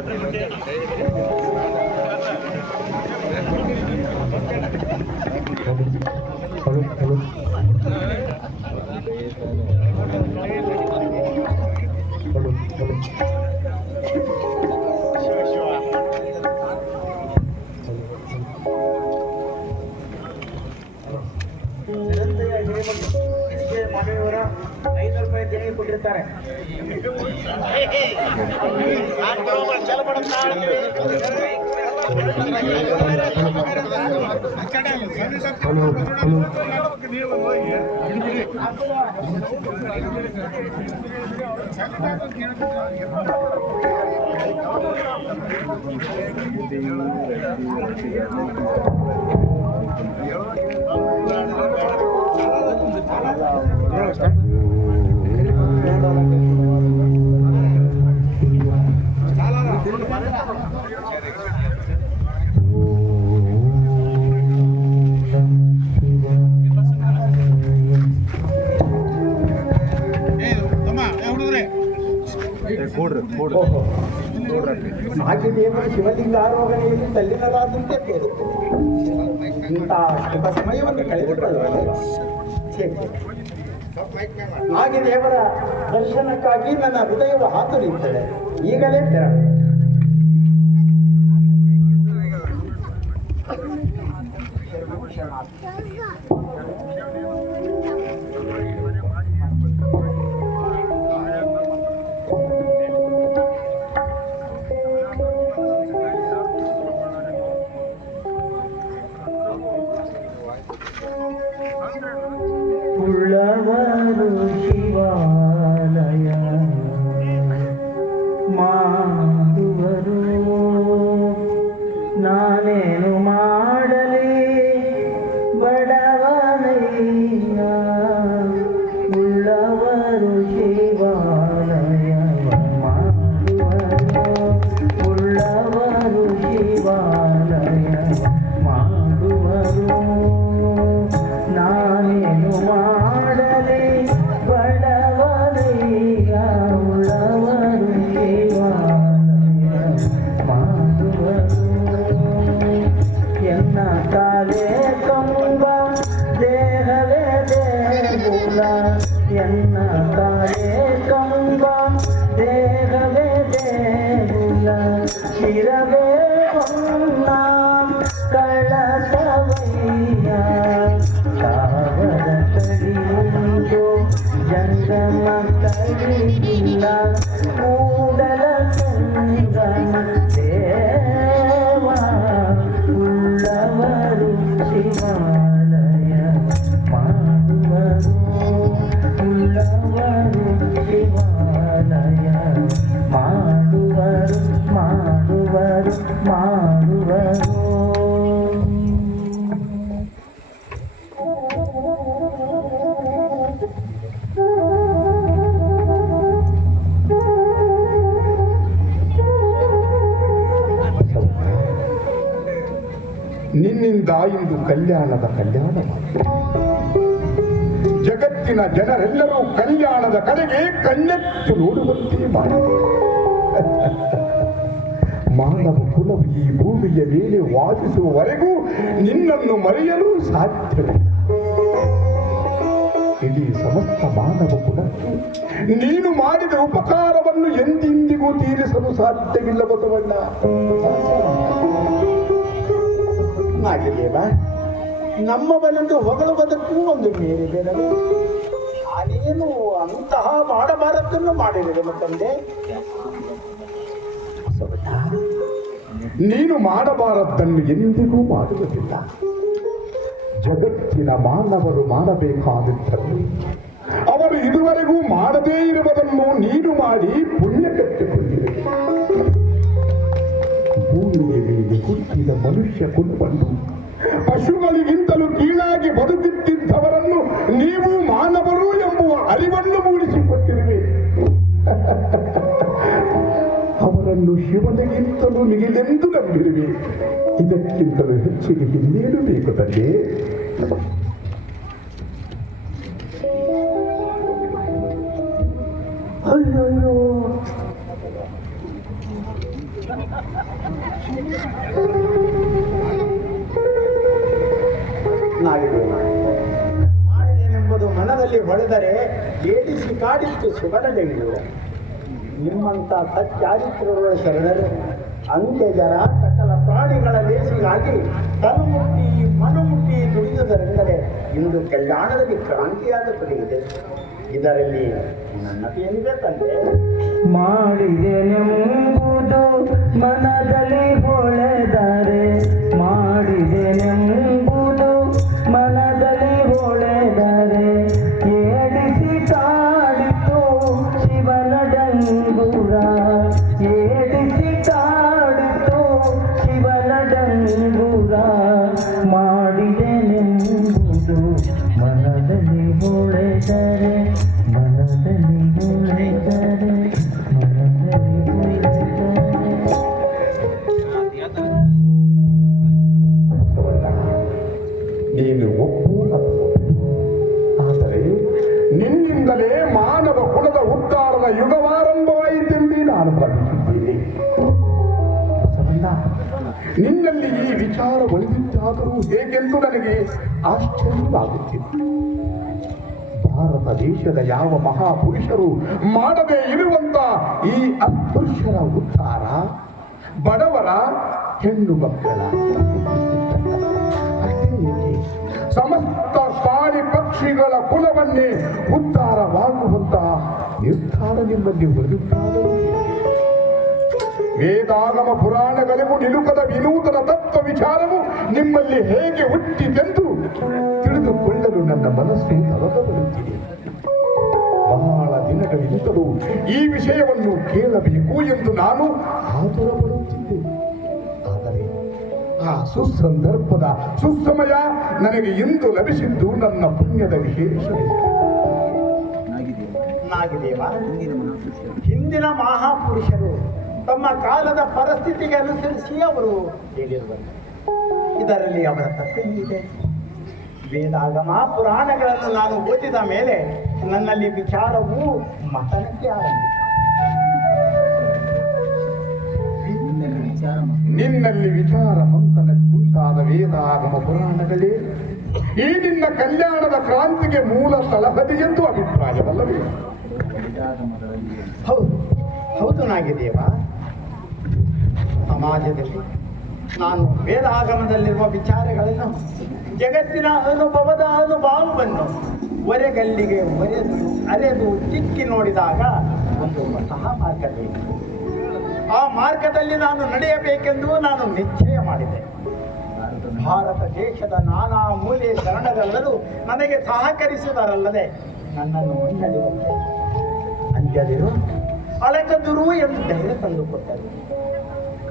₹500 ದೇಣಿಗೆ ಕೊಟ್ಟಿರ್ತಾರೆ. ಹಾಗೆಯೇ ಶಿವಲಿಂಗ ಆರೋಹಣೆಯಲ್ಲಿ ತಲ್ಲಿನದಾದಂತೆ ತೋರುತ್ತೆ. ಇಂತಹ ಶುಭ ಸಮಯವನ್ನು ಕಳೆದುಕೊಳ್ಳುವುದು ಹಾಗೆ ದೇವರ ದರ್ಶನಕ್ಕಾಗಿ ನನ್ನ ಹೃದಯವು ಹಾತೊರೆಯುತ್ತದೆ. ಈಗಲೇ ತೆರಳು. ಉಳ್ಳವರು ಶಿವಾಲಯ ಮಾಡುವರು, ನಾನೇನು ಮಾಡಲಿ ಬಡವನಯ್ಯ. ಉಳ್ಳವರು ಶಿವಾಲಯ ಮಾಡುವರು, ಉಳ್ಳವರು ಶಿವಾಲಯ ಮಾಡುವರು, ನಾನೇನು ಮಾಡಲಿ ಬಡವನಯ್ಯ. ಉಳ್ಳವರು ಶಿವಾಲಯ ಮಾಡುವರು, ಎನ್ನ ಕಾಲೇ ಕಂಬ ದೇಹವೇ ದೇಗುಲ, ಎನ್ನ ಕಾಲೇ ಕಂಬ ದೇಹವೇ ದೇಗುಲ, ಶಿರವೇ ಹೊನ್ನ ಕಳಸವಯ್ಯ. ಸಾವಿರ ಕಡಿಯುಂಟು ಜಂಗಮ ಕಡಿಯಿಲ್ಲ, ಕೂಡಲ ಸಂಗಮ ದೇವ. ಉಳ್ಳವರು ಶಿವಾಲಯ ಮಾಡುವರು, ಉಳ್ಳವರು ಶಿವಾಲಯ ಮಾಡುವರು, ಮಾಡುವರು, ಮಾಡುವರು. ನಿನ್ನಿಂದ ಇಂದು ಕಲ್ಯಾಣ ಜಗತ್ತಿನ ಜನರೆಲ್ಲರೂ ಕಲ್ಯಾಣದ ಕಡೆಗೆ ಕಣ್ಣೆತ್ತು ನೋಡುವಂತೆ ಮಾಡಿದೆ. ಮಾನವ ಕುಲವು ಈ ಭೂಮಿಯ ಮೇಲೆ ವಾಸಿಸುವವರೆಗೂ ನಿನ್ನನ್ನು ಮರೆಯಲು ಸಾಧ್ಯವಿಲ್ಲ. ಇಡೀ ಸಮಸ್ತ ಮಾನವ ಕುಲಕ್ಕೆ ನೀನು ಮಾಡಿದ ಉಪಕಾರವನ್ನು ಎಂದೆಂದಿಗೂ ತೀರಿಸಲು ಸಾಧ್ಯವಿಲ್ಲ ಬಸವಣ್ಣ. ನಾಗಿದೇವ, ನಮ್ಮವನೆಂದು ಹೊಗಳುವುದಕ್ಕೂ ಒಂದು ಮೇಲಿದೆ. ನಾನೇನು ಅಂತಹ ಮಾಡಬಾರದನ್ನು ಮಾಡಿರುವೆನು ತಂದೆ. ನೀನು ಮಾಡಬಾರದನ್ನು ಎಂದಿಗೂ ಮಾಡುವುದಿಲ್ಲ. ಜಗತ್ತಿನ ಮಾನವರು ಮಾಡಬೇಕಾದದ್ದನ್ನು ಅವರು ಇದುವರೆಗೂ ಮಾಡದೇ ಇರುವುದನ್ನು ನೀನು ಮಾಡಿ ಪುಣ್ಯ ಕಟ್ಟಿಕೊಂಡಿರುವೆ. ಭೂಮಿಯ ಮೇಲೆ ಹುಟ್ಟಿದ ಮನುಷ್ಯ ಕುಲವನ್ನು ಪಶುಗಳಿಗಿಂತಲೂ ಕೀಳಾಗಿ ಬದುಕುತ್ತಿದ್ದವರನ್ನು ನೀವು ಮಾನವರು ಎಂಬುವ ಅರಿವನ್ನು ಮೂಡಿಸಿಕೊಟ್ಟಿರುವೆ. ಅವರನ್ನು ಶಿವನಿಗಿಂತಲೂ ಮಿಗಿಲೆಂದು ನಂಬಿರುವೆ. ಇದಕ್ಕಿಂತಲೂ ಹೆಚ್ಚಿಗೆ ಇನ್ನೇನು ಬೇಕು ತಂದೆ? ಅಯ್ಯೋ, ಮಾಡಿದೇನೆಂಬುದು ಮನದಲ್ಲಿ ಹೊಳೆದರೆ ಏಡಿಸಿ ಕಾಡಿತ್ತು ಸುಗಲದೆಂದು ನಿಮ್ಮಂಥ ಸಚ್ಚಾರಿತ್ರಗಳ ಶರಣರು ಅಂತ್ಯಜರ ಸಕಲ ಪ್ರಾಣಿಗಳ ಲೇಸಿಗಾಗಿ ತನುಮುಟ್ಟಿ ಮನುಮುಟ್ಟಿ ದುಡಿದುದರೆಂದರೆ ಇಂದು ಕಲ್ಯಾಣದಲ್ಲಿ ಕ್ರಾಂತಿಯಾಗುತ್ತದೆ. ಇದರಲ್ಲಿ ನನ್ನದೇನಿದೆ ತಂದೆ? ಮಾಡಿದೆನೆಂಬುದು ಮನದಲ್ಲಿ ಹೊಳೆದರೆ, ಮಾಡಿದೆನೆಂಬುದು ಮನದಲ್ಲಿ ಹೊಳೆದರೆ, ಏಡಿಸಿ ಕಾಡಿತು ಶಿವನ ಡಂಗುರ, ಏಡಿಸಿ ಕಾಡಿತು ಶಿವನ ಡಂಗುರ. ಮಾಡಿದೆನೆಂಬುದು ಮನದಲ್ಲಿ ಹೊಳೆದರೆ, ಮನದಲ್ಲಿ ಹೊಳೆದರೆ, ಮನದಲ್ಲಿ ನೀನು ಒಪ್ಪು, ಆದರೆ ನಿನ್ನಿಂದಲೇ ಮಾನವ ಕುಲದ ಉದ್ಧಾರದ ಯುಗವಾರಂಭವಾಯಿತೆಂದೇ ನಾನು ಭಾವಿಸಿದ್ದೇನೆ. ಬಸವಣ್ಣ, ನಿನ್ನಲ್ಲಿ ಈ ವಿಚಾರ ಒಳಿತಾದರೂ ಹೇಗೆಂದು ನನಗೆ ಆಶ್ಚರ್ಯವಾಗುತ್ತಿತ್ತು. ಭಾರತ ದೇಶದ ಯಾವ ಮಹಾಪುರುಷರು ಮಾಡದೇ ಇರುವಂತ ಈ ಅಸ್ಪೃಶ್ಯರ ಉದ್ಧಾರ, ಬಡವರ ಹೆಣ್ಣು ಮಕ್ಕಳ, ಅಷ್ಟೇ ಏಕೆ ಸಮಸ್ತ ಪ್ರಾಣಿ ಪಕ್ಷಿಗಳ ಕುಲವನ್ನೇ ಉದ್ಧಾರವಾಗುವಂತಹ ನಿರ್ಧಾರ ನಿಮ್ಮಲ್ಲಿ ಹೊರಟಾದರೂ ವೇದಾಗಮ ಪುರಾಣಗಳಿಗೂ ನಿಲುಕದ ವಿನೂತನ ತತ್ವ ವಿಚಾರವು ನಿಮ್ಮಲ್ಲಿ ಹೇಗೆ ಹುಟ್ಟಿತೆಂದು ತಿಳಿದುಕೊಳ್ಳಲು ನನ್ನ ಮನಸ್ಸು ತವಕ ಬರುತ್ತಿದೆ. ಬಹಳ ದಿನಗಳಿಂದಲೂ ಈ ವಿಷಯವನ್ನು ಕೇಳಬೇಕು ಎಂದು ನಾನು ಆತುರ ಪಡುತ್ತಿದ್ದೆ. ಆದರೆ ಆ ಸುಸಂದರ್ಭದ ಸುಸಮಯ ನನಗೆ ಇಂದು ಲಭಿಸಿದ್ದು ನನ್ನ ಪುಣ್ಯದ ವಿಶೇಷವಿದೆ. ನಾಗಿದೇವ, ಹಿಂದಿನ ಮಹಾಪುರುಷರು ತಮ್ಮ ಕಾಲದ ಪರಿಸ್ಥಿತಿಗೆ ಅನುಸರಿಸಿ ಅವರು ಹೇಳಿರುವರು. ಇದರಲ್ಲಿ ಅವರ ತಪ್ಪೇನಿದೆ? ವೇದಾಗಮ ಪುರಾಣಗಳನ್ನು ನಾನು ಓದಿದ ಮೇಲೆ ನನ್ನಲ್ಲಿ ವಿಚಾರವು ಮತನಕ್ಕೆ ನಿನ್ನಲ್ಲಿ ವಿಚಾರ ಮಂಥನಕ್ಕುಂಟಾದ ವೇದಾಗಮ ಪುರಾಣಗಳೇ ಈ ನಿನ್ನ ಕಲ್ಯಾಣದ ಕ್ರಾಂತಿಗೆ ಮೂಲ ತಳಹದಿ ಎಂದು ಅಭಿಪ್ರಾಯವಲ್ಲವೇ? ಹೌದು ಹೌದು ನಾಗಿದೇವ. ಸಮಾಜದಲ್ಲಿ ನಾನು ವೇದಾಗಮದಲ್ಲಿರುವ ವಿಚಾರಗಳನ್ನು, ಜಗತ್ತಿನ ಅನುಭವದ ಅನುಭವವನ್ನು ಒರೆಗಲ್ಲಿಗೆ ಅರೆದು ಚಿಕ್ಕಿ ನೋಡಿದಾಗ ಒಂದು ಹೊಸ ಮಾರ್ಗ ಬೇಕು. ಆ ಮಾರ್ಗದಲ್ಲಿ ನಾನು ನಡೆಯಬೇಕೆಂದು ನಾನು ನಿಶ್ಚಯ ಮಾಡಿದೆ. ಭಾರತ ದೇಶದ ನಾನಾ ಮೂಲೆ ಶರಣರೆಲ್ಲರೂ ನನಗೆ ಸಹಕರಿಸಿದರಲ್ಲದೆ ನನ್ನನ್ನು ಮುನ್ನಡೆಯುವಂತೆ ಅಂಜದಿರು, ಅಳಕದುರು ಎಂದು ಧೈರ್ಯ ತಂದುಕೊಟ್ಟರು.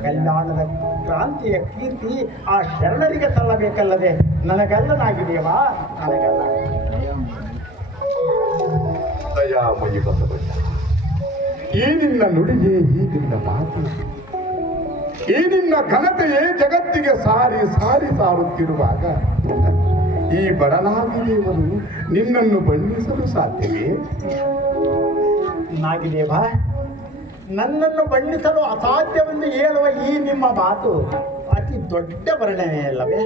ಕಲ್ಯಾಣದ ಕ್ರಾಂತಿಯ ಕೀರ್ತಿ ಆ ಶರಣರಿಗೆ ಸಲ್ಲಬೇಕಲ್ಲದೆ ನನಗಲ್ಲನಾಗಿದೆಯವಾ? ನನಗಲ್ಲ. ದಯಾಮಯಿ ಬಸವಣ್ಣ, ಈ ನಿನ್ನ ನುಡಿಯೇ, ಈ ನಿನ್ನ ಮಾತು, ಈ ನಿನ್ನ ಘನತೆಯೇ ಜಗತ್ತಿಗೆ ಸಾರಿ ಸಾರಿ ಸಾರುತ್ತಿರುವಾಗ ಈ ಬಡಲಾಗಿದೆಯವರು ನಿನ್ನನ್ನು ಬಣ್ಣಿಸಲು ಸಾಧ್ಯವೇ? ನಾಗಿದೇವ, ನನ್ನನ್ನು ಬಣ್ಣಿಸಲು ಅಸಾಧ್ಯವೆಂದು ಹೇಳುವ ಈ ನಿಮ್ಮ ಮಾತು ಅತಿ ದೊಡ್ಡ ವರ್ಣನೆಯಲ್ಲವೇ?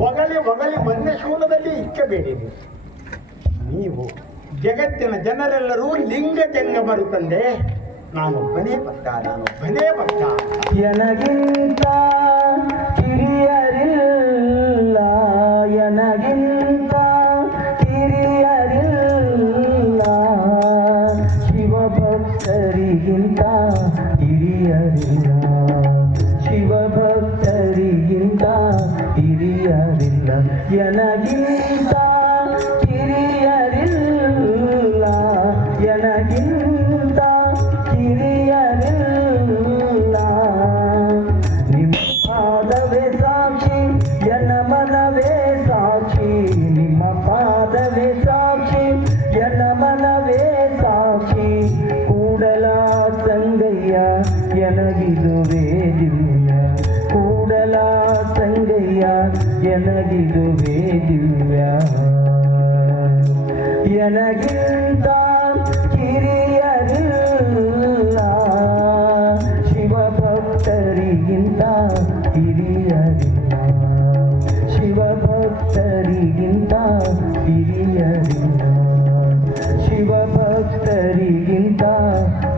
ಹೊಗಳಿ ಹೊಗಳಿ ಮನ್ಯಶೂಲದಲ್ಲಿ ಇಕ್ಕಬೇಡಿರಿ. ನೀವು ಜಗತ್ತಿನ ಜನರೆಲ್ಲರೂ ಲಿಂಗ ಜಂಗಮರು ತಂದೆ. ನಾನೊಬ್ಬನೇ ಭಕ್ತ, ನಾನೊಬ್ಬನೇ ಭಕ್ತ. ಎನಗಿಂತ ಕಿರಿಯರಿಲ್ಲ, ಎನಗಿಂತ ಕಿರಿಯರಿಲ್ಲ, ಶಿವಭಕ್ತರಿಗಿಂತ ಹಿರಿಯರಿಲ್ಲ, ಶಿವಭಕ್ತರಿಗಿಂತ ಹಿರಿಯರಿಲ್ಲ, ಎನಗಿಂತ ಕಿರಿಯರಿಲ್ಲ, ಎನಗಿಂತ ಕಿರಿಯರಿಲ್ಲ. ನಿಮ್ಮ ಪಾದವೇ ಸಾಕ್ಷಿ, ಎನ್ನ ಮನವೇ ಸಾಕ್ಷಿ, ನಿಮ್ಮ ಪಾದವೇ ಸಾಕ್ಷಿ, ಎನ್ನ ಮನವೇ ಸಾಕ್ಷಿ. ಕೂಡಲ ಸಂಗಯ್ಯ ಎನಗಿದುವೆ ದಿವ್ಯ, ಕೂಡಲ ಸಂಗಯ್ಯ ಎನಗಿದುವೆ ದಿವ್ಯ. ಎನಗಿಂತ ಕಿರಿಯರಿಲ್ಲ, ಶಿವಭಕ್ತರಿಗಿಂತ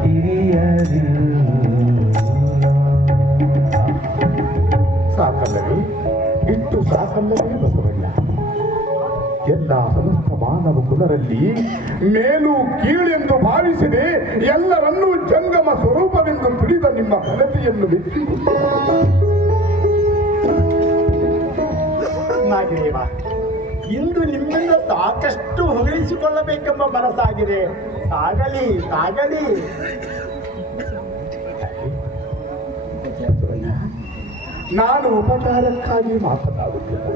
ಹಿರಿಯರಿಲ್ಲ. ಸಾಕಲ್ಲವೇ, ಇಷ್ಟು ಸಾಕಲ್ಲವೇ ಬಸವಣ್ಣ? ಎಲ್ಲ ಸಮಸ್ತ ಮಾನವ ಕುಲರಲ್ಲಿ ಮೇಲು ಕೀಳೆಂದು ಭಾವಿಸದೆ ಎಲ್ಲರನ್ನೂ ಜಂಗಮ ಸ್ವರೂಪವೆಂದು ತಿಳಿದ ನಿಮ್ಮ ಘನತೆಯನ್ನು ಮೆಚ್ಚಿ ನಾಗಿದೇವ, ಇಂದು ನಿಮ್ಮಿಂದ ಸಾಕಷ್ಟು ಹೊಗಳಿಸಿಕೊಳ್ಳಬೇಕೆಂಬ ಮನಸ್ಸಾಗಿದೆ. ಸಾಗಲಿ ಸಾಗಲಿ. ನಾನು ಉಪಚಾರಕ್ಕಾಗಿ ಮಾತನಾಡುತ್ತಿದ್ದೆ.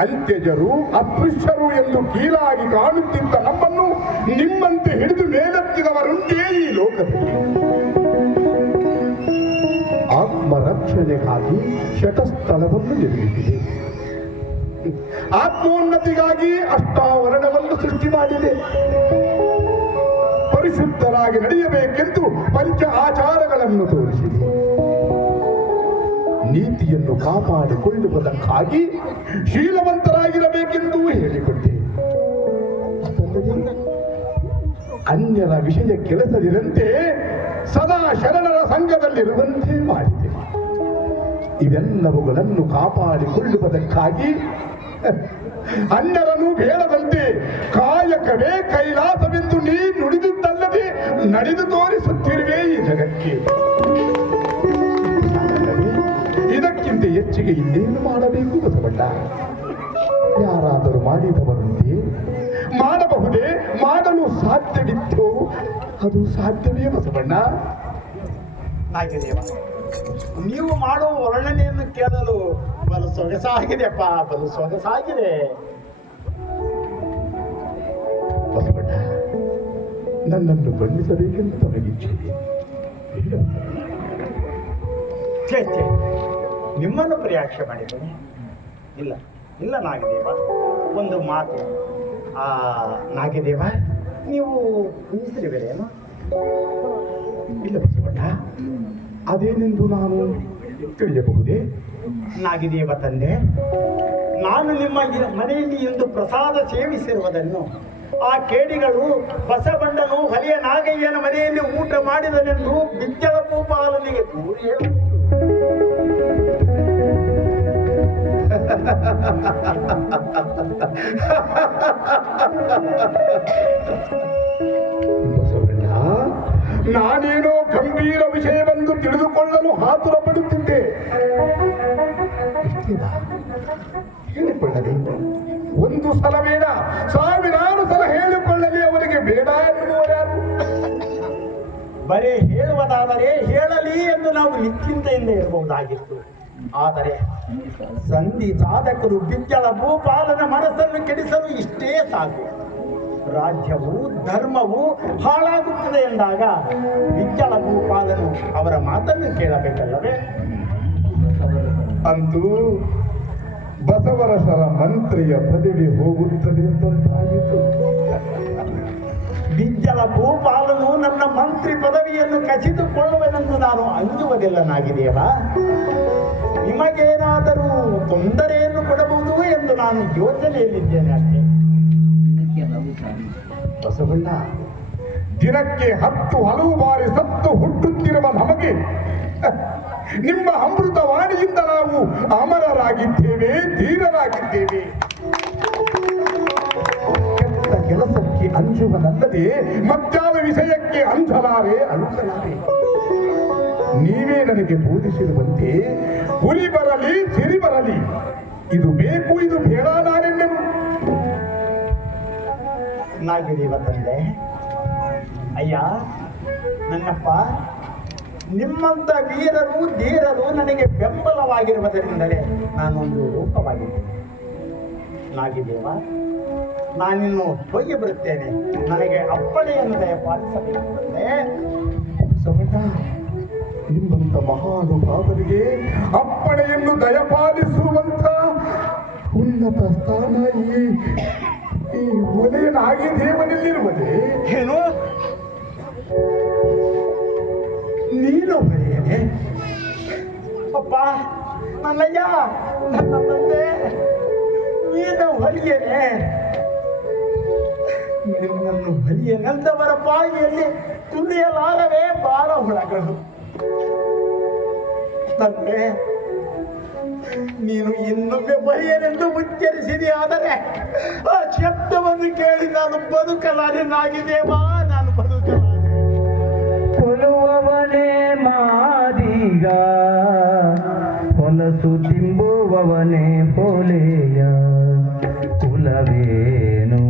ಅಂತ್ಯಜರು ಅಸ್ಪೃಶ್ಯರು ಎಂದು ಕೀಳಾಗಿ ಕಾಣುತ್ತಿದ್ದ ನಮ್ಮನ್ನು ನಿಮ್ಮಂತೆ ಹಿಡಿದು ಮೇಲೆತ್ತಿದವರುಂಟೇ ಈ ಲೋಕದಲ್ಲಿ. ಆತ್ಮರಕ್ಷಣೆಗಾಗಿ ಶತಸ್ಥಳವನ್ನು ನಿರ್ಮಿಸಿದೆ. ಆತ್ಮೋನ್ನತಿಗಾಗಿ ಅಷ್ಟಾವರಣವನ್ನು ಸೃಷ್ಟಿ ಮಾಡಿದೆ. ಪರಿಶುದ್ಧರಾಗಿ ನಡೆಯಬೇಕೆಂದು ಪಂಚ ಆಚಾರಗಳನ್ನು ತೋರಿಸಿದೆ. ನೀತಿಯನ್ನು ಕಾಪಾಡಿಕೊಳ್ಳುವುದಕ್ಕಾಗಿ ಶೀಲವಂತರಾಗಿರಬೇಕೆಂದು ಹೇಳಿಕೊಟ್ಟೆ. ಅನ್ಯರ ವಿಷಯ ಕೆಲಸದಿರಂತೆ ಸದಾ ಶರಣರ ಸಂಘದಲ್ಲಿರುವಂತೆ ಮಾಡಿದೆ. ಇವೆಲ್ಲವುಗಳನ್ನು ಕಾಪಾಡಿಕೊಳ್ಳುವುದಕ್ಕಾಗಿ ಅನ್ಯರನ್ನು ಬೇಡದಂತೆ ಕಾಯಕವೇ ಕೈಲಾಸವೆಂದು ನೀ ನುಡಿದುದಲ್ಲದೆ ನಡೆದು ತೋರಿಸುತ್ತಿರುವೆ ಈ ಜಗಕ್ಕೆ. ಇದಕ್ಕಿಂತ ಹೆಚ್ಚಿಗೆ ಇನ್ನೇನು ಮಾಡಬೇಕು ಬಸವಣ್ಣ? ಯಾರಾದರೂ ಮಾಡಿದವರುಂಟೆ? ಮಾಡಬಹುದೇ? ಮಾಡಲು ಸಾಧ್ಯವಿತ್ತು? ಅದು ಸಾಧ್ಯವೇ ಬಸವಣ್ಣ? ನಾಗಿದೇವ, ನೀವು ಮಾಡುವ ವರ್ಣನೆಯನ್ನು ಕೇಳಲು ಬಲು ಸೊಗಸಾಗಿದೆಯಪ್ಪ, ಬಲು ಸೊಗಸಾಗಿದೆ. ಬಸವಣ್ಣ, ನನ್ನನ್ನು ಬಣ್ಣಿಸಬೇಕೆಂದು ತಮಗಿಚ್ಛೆ. ಛೇ ಛೇ, ನಿಮ್ಮನ್ನು ಪರ್ಯಾಕ್ಷೆ ಮಾಡಿದ್ದೇನೆ? ಇಲ್ಲ ಇಲ್ಲ ನಾಗದೇವ, ಒಂದು ಮಾತು. ನಾಗದೇವ, ನೀವು ಪೂಜಿಸಿರುವಿರೇನು? ಇಲ್ಲ ಬಸವಣ್ಣ, ಅದೇನೆಂದು ನಾನು ತಿಳಿಯಬಹುದೇ? ನಾಗದೇವ ತಂದೆ, ನಾನು ನಿಮ್ಮ ಮನೆಯಲ್ಲಿ ಇಂದು ಪ್ರಸಾದ ಸೇವಿಸಿರುವುದನ್ನು ಆ ಕೇಡಿಗಳು ಬಸವಣ್ಣನು ಹೊಲೆಯ ನಾಗಯ್ಯನ ಮನೆಯಲ್ಲಿ ಊಟ ಮಾಡಿದನೆಂದು ಬಿಜ್ಜಳ ಭೂಪಾಲನಿಗೆ ದೂರಿ ಹೇಳಿ ಬಸವಣ್ಣ, ನಾನೇನೋ ಗಂಭೀರ ವಿಷಯವೆಂದು ತಿಳಿದುಕೊಳ್ಳಲು ಹಾತುರ ಪಡುತ್ತಿದ್ದೆ. ಹೇಳಿಕೊಳ್ಳದೆ ಒಂದು ಸಲ ಬೇಡ, ಸಾವಿರಾರು ಸಲ ಹೇಳಿಕೊಳ್ಳದೆ ಅವರಿಗೆ ಬೇಡ ಎನ್ನುವರ್ಯಾರು? ಬರೇ ಹೇಳುವುದಾದರೆ ಹೇಳಲಿ ಎಂದು ನಾವು ನಿಶ್ಚಿಂತೆಯಿಂದ ಇರಬಹುದಾಗಿತ್ತು. ಆದರೆ ಸಂಧಿ ಸಾಧಕರು ಬಿಜ್ಜಳ ಭೂಪಾಲನ ಮನಸ್ಸನ್ನು ಕೆಡಿಸಲು ಇಷ್ಟೇ ಸಾಕು. ರಾಜ್ಯವು ಧರ್ಮವು ಹಾಳಾಗುತ್ತದೆ ಎಂದಾಗ ಬಿಜ್ಜಳ ಭೂಪಾಲನು ಅವರ ಮಾತನ್ನು ಕೇಳಬೇಕಲ್ಲವೇ? ಅಂತೂ ಬಸವರಸರ ಮಂತ್ರಿಯ ಪದವಿ ಹೋಗುತ್ತದೆ ಎಂದಂತಾಯಿತು. ಬಿಜ್ಜಳ ಭೂಪಾಲನು ನನ್ನ ಮಂತ್ರಿ ಪದವಿಯನ್ನು ಕಸಿದುಕೊಳ್ಳುವೆನೆಂದು ನಾನು ಅಂಜುವುದಿಲ್ಲ ನಾಗಿದೇವ. ನಿಮಗೇನಾದರೂ ತೊಂದರೆಯನ್ನು ಕೊಡಬಹುದು ಎಂದು ನಾನು ಯೋಚನೆಯಲ್ಲಿದ್ದೇನೆ ಅಷ್ಟೇ. ಬಸವಣ್ಣ, ದಿನಕ್ಕೆ 10 ಹಲವು ಬಾರಿ ಸತ್ತು ಹುಟ್ಟುತ್ತಿರುವ ನಮಗೆ ನಿಮ್ಮ ಅಮೃತವಾಣಿಯಿಂದ ನಾವು ಅಮರರಾಗಿದ್ದೇವೆ, ಧೀರರಾಗಿದ್ದೇವೆ. ಕೆಟ್ಟ ಕೆಲಸಕ್ಕೆ ಅಂಜುವನಲ್ಲದೆ ಮತ್ಯಾವ ವಿಷಯಕ್ಕೆ ಅಂಜಲಾರೆ, ಅಳುಸಲಾರೆ. ನೀವೇ ನನಗೆ ಬೋಧಿಸಿರುವಂತೆ ಹುಲಿ ಬರಲಿ ಸಿರಿ ಬರಲಿ, ಇದು ಬೇಕು ಇದು ಬೇಡ ನಾನೆನ್ನೆನು. ನಾಗಿದೇವ ತಂದೆ, ಅಯ್ಯ ನನ್ನಪ್ಪ, ನಿಮ್ಮಂಥ ವೀರರು ಧೀರರು ನನಗೆ ಬೆಂಬಲವಾಗಿರುವುದರಿಂದಲೇ ನಾನೊಂದು ರೂಪವಾಗಿದ್ದೇನೆ. ನಾಗಿದೇವ, ನಾನಿನ್ನು ಹೋಗಿ ಬರುತ್ತೇನೆ. ನನಗೆ ಅಪ್ಪಣೆಯನ್ನು ದಯಪಾಲಿಸಬೇಕು ತಂದೆ. ನಿಮ್ಮಂತ ಮಹಾನುಭಾವರಿಗೆ ಅಪ್ಪಣೆಯನ್ನು ದಯಪಾಲಿಸುವಂತ ಉನ್ನತ ಸ್ಥಾನ ಈ ಒಲೆಯನಾಗಿ ದೇವನಲ್ಲಿರುವುದೇ? ಏನು? ನೀನು ಹೊರೆಯನೆ? ಅಪ್ಪ, ನನ್ನಯ್ಯ, ನನ್ನ ತಂದೆ, ನೀನು ಹೊರೆಯನೆ? ನಿನ್ನನ್ನು ಬಲಿಯನೆಂದವರ ಬಾಯಿಯಲ್ಲಿ ಕುಲಿಯಲಾರವೇ ಬಾಲ ಹುಳಗಳು. ತಂದೆ, ನೀನು ಇನ್ನೊಮ್ಮೆ ಬಲಿಯನೆಂದು ಉಚ್ಚರಿಸಿದೆಯಾದರೆ ಆ ಶಬ್ದವನ್ನು ಕೇಳಿ ನಾನು ಬದುಕಲಾರೆನಾಗಿದ್ದೇವಾ, ನಾನು ಬದುಕಲಾರೆ. ಕೊಲುವವನೇ ಮಾದಿಗ, ಹೊಲಸು ತಿಂಬುವವನೇ ಹೊಲೆಯ, ಕುಲವೇನು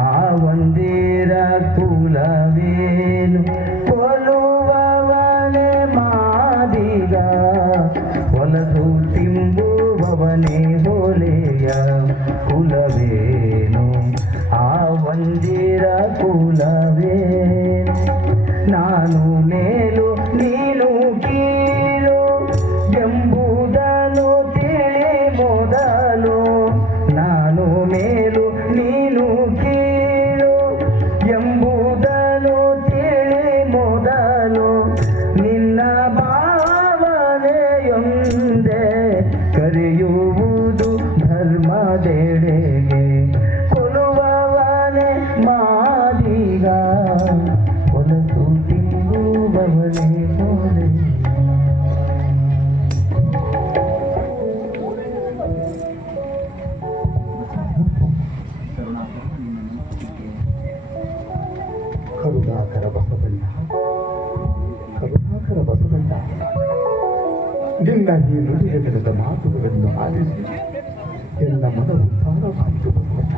ಆ ಒಂದಿರ ಕುಲವೇನು. ಕೊಲುವವನೇ ಮಾದಿಗ, ಹೊಲಸು ತಿಂಬುವವನೇ ಹೊಲೆಯ, ಕುಲವೇನು ಆ ಒಂದಿರ ಕುಲವೇನು. ನಾನು ಮೇಲು ನೀನು ಕೀಳು ಎಂಬುದನ್ನು ತಿಳಿ ಮೊದಲು. ನಾನು ಮೇಲು ನೀನು ಕೀಳು ಎಂಬುದನ್ನು ತಿಳಿ ಮೊದಲು. ನಿನ್ನ ಭಾವನೆಯೊಂದೇ ಕರೆಯುವುದು ಧರ್ಮದೆಡೆಗೆ. ಕೊಲುವವನೇ ಮಾದಿಗ, ಹೊಲಸು ತಿಂಬುವವನೇ ಹೊಲೆ. ಕರುಣಾಕರ ಬಸವಣ್ಣ, ಕರುಣಾಕರ ಬಸವಣ್ಣ, ನಿನ್ನ ಈ ನುಡಿಗಡದ ಮಾತುಗಳನ್ನು ಆಲಿಸಿ ಎಲ್ಲ ಮನವು ತಾರವಾಯಿತು ಬಸವಣ್ಣ.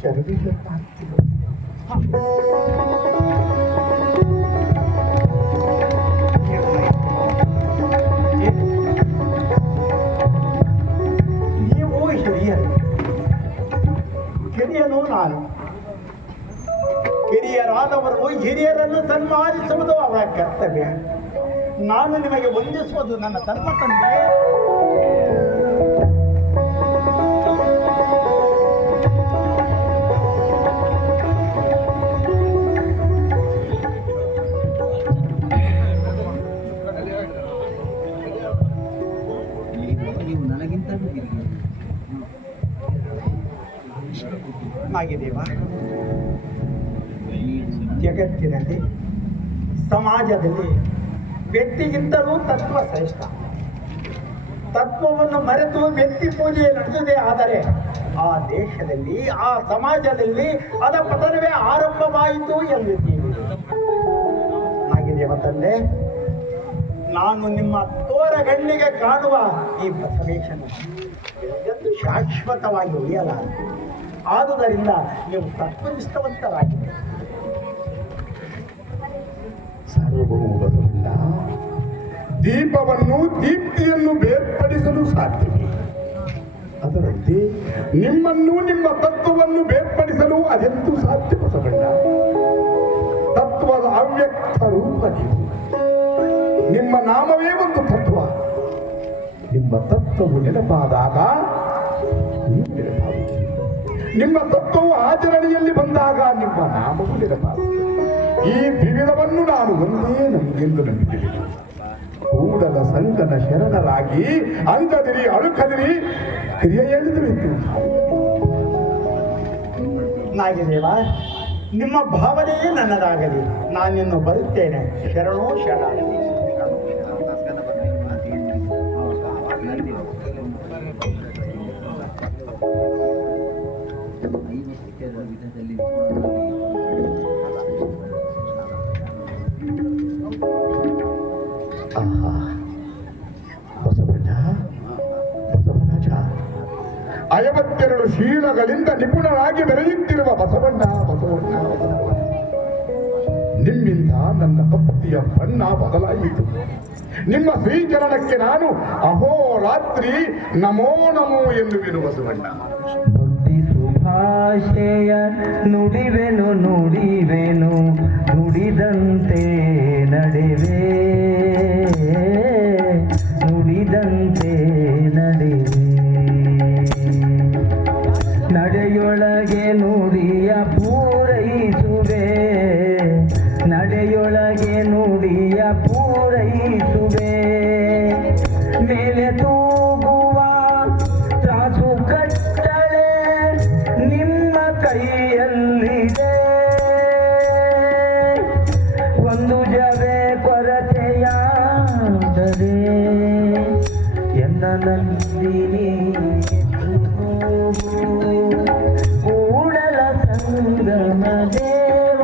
ಶರಣು ನೀವು ಹಿರಿಯರು, ಕಿರಿಯನು ನಾನು. ಕಿರಿಯರಾದವರು ಹಿರಿಯರನ್ನು ಸನ್ಮಾನಿಸುವುದು ಅವರ ಕರ್ತವ್ಯ. ನಾನು ನಿಮಗೆ ವಂದಿಸುವುದು ನನ್ನ ಧರ್ಮ ತಂದೆ. ನಾಗಿದೇವ, ಜಗತ್ತಿನಲ್ಲಿ ಸಮಾಜದಲ್ಲಿ ವ್ಯಕ್ತಿಗಿಂತಲೂ ತತ್ವ ಶ್ರೇಷ್ಠ. ತತ್ವವನ್ನು ಮರೆತು ವ್ಯಕ್ತಿ ಪೂಜೆ ನಡೆದಿದೆ ಆದರೆ ಆ ದೇಶದಲ್ಲಿ, ಆ ಸಮಾಜದಲ್ಲಿ ಅದ ಪತನವೇ ಆರಂಭವಾಯಿತು ಎಂದಿದ್ದೀವಿ. ನಾಗಿದೇವ ತಂದೆ, ನಾನು ನಿಮ್ಮ ತೋರಗಣ್ಣಿಗೆ ಕಾಣುವ ಈ ಬಸವೇಶನ ಎಂದು ಶಾಶ್ವತವಾಗಿ ಉಳಿಯಲಾರ. ಆದುದರಿಂದ ನೀವು ತತ್ವನಿಷ್ಠವಂತರಾಗಿದೆ. ಸಾರ್ವಭೌಮ ಬಸವಣ್ಣ, ದೀಪವನ್ನು ದೀಪ್ತಿಯನ್ನು ಬೇರ್ಪಡಿಸಲು ಸಾಧ್ಯವೇ? ಅದರಂತೆ ನಿಮ್ಮನ್ನು ನಿಮ್ಮ ತತ್ವವನ್ನು ಬೇರ್ಪಡಿಸಲು ಅದೆಂತೂ ಸಾಧ್ಯ ಬಸವಣ್ಣ. ತತ್ವದ ಅವ್ಯಕ್ತ ರೂಪ ನೀವು. ನಿಮ್ಮ ನಾಮವೇ ಒಂದು ತತ್ವ. ನಿಮ್ಮ ತತ್ವವು ನೆನಪಾದಾಗ ನೀವು ನೆನಪಾಗುತ್ತೀರಿ. ನಿಮ್ಮ ತತ್ವವು ಆಚರಣೆಯಲ್ಲಿ ಬಂದಾಗ ನಿಮ್ಮ ನಾಮವು ನೆನಪಾಗುತ್ತದೆ. ಈ ವಿವಿಧವನ್ನು ನಾನು ಒಂದೇ ನಮಗೆಂದು ನಂಬಿದ್ದೇನೆ. ಕೂಡಲ ಸಂಗನ ಶರಣರಾಗಿ ಅಂಗದಿರಿ ಅಳುಕದಿರಿ ಕ್ರಿಯೆ ಹೇಳಿದವೆಂದು. ನಾಗಿದೇವ, ನಿಮ್ಮ ಭಾವನೆಯೇ ನನ್ನದಾಗಲಿ. ನಾನಿನ್ನು ಬರುತ್ತೇನೆ. ಶರಣೋ ಶರಣಾಗಲಿ. ಬಸವಣ್ಣ, ಬಸವರಾಜ, 52 ಶೀಲಗಳಿಂದ ನಿಪುಣರಾಗಿ ಮೆರೆಯುತ್ತಿರುವ ಬಸವಣ್ಣ, ಬಸವಣ್ಣ, ಬಸವಣ್ಣ, ನಿಮ್ಮಿಂದ ನನ್ನ ಭಕ್ತಿಯ ಬಣ್ಣ ಬದಲಾಯಿತು. ನಿಮ್ಮ ಶ್ರೀಚರಣಕ್ಕೆ ನಾನು ಅಹೋರಾತ್ರಿ ನಮೋ ನಮೋ ಎನ್ನುವೆನು ಬಸವಣ್ಣ. ಭಕ್ತಿ ಸುಭಾಷೆಯ ನುಡಿವೆನು ನುಡಿವೆನು, ನುಡಿದಂತೆ ನಡೆವೆ, ನುಡಿದಂತೆ ನಡೆವೆ. ನಡೆಯೊಳಗೆ ನುಡಿಯ ಪೂರೈಸುವೆ, ನಡೆಯೊಳಗೆ ನುಡಿಯ ಪೂರೈಸುವೆ. ಮೇಲೆ ತೂಗುವ ತ್ರಾಸು ಕಟ್ಟ ಕೈಯಲ್ಲಿದೆ ಒಂದು ಜವೆ ಕೊರತೆಯಾದರೆ ಎನ್ನ ನಂದಿನಿ ಕೂಡಲ ಸಂಗಮ ದೇವ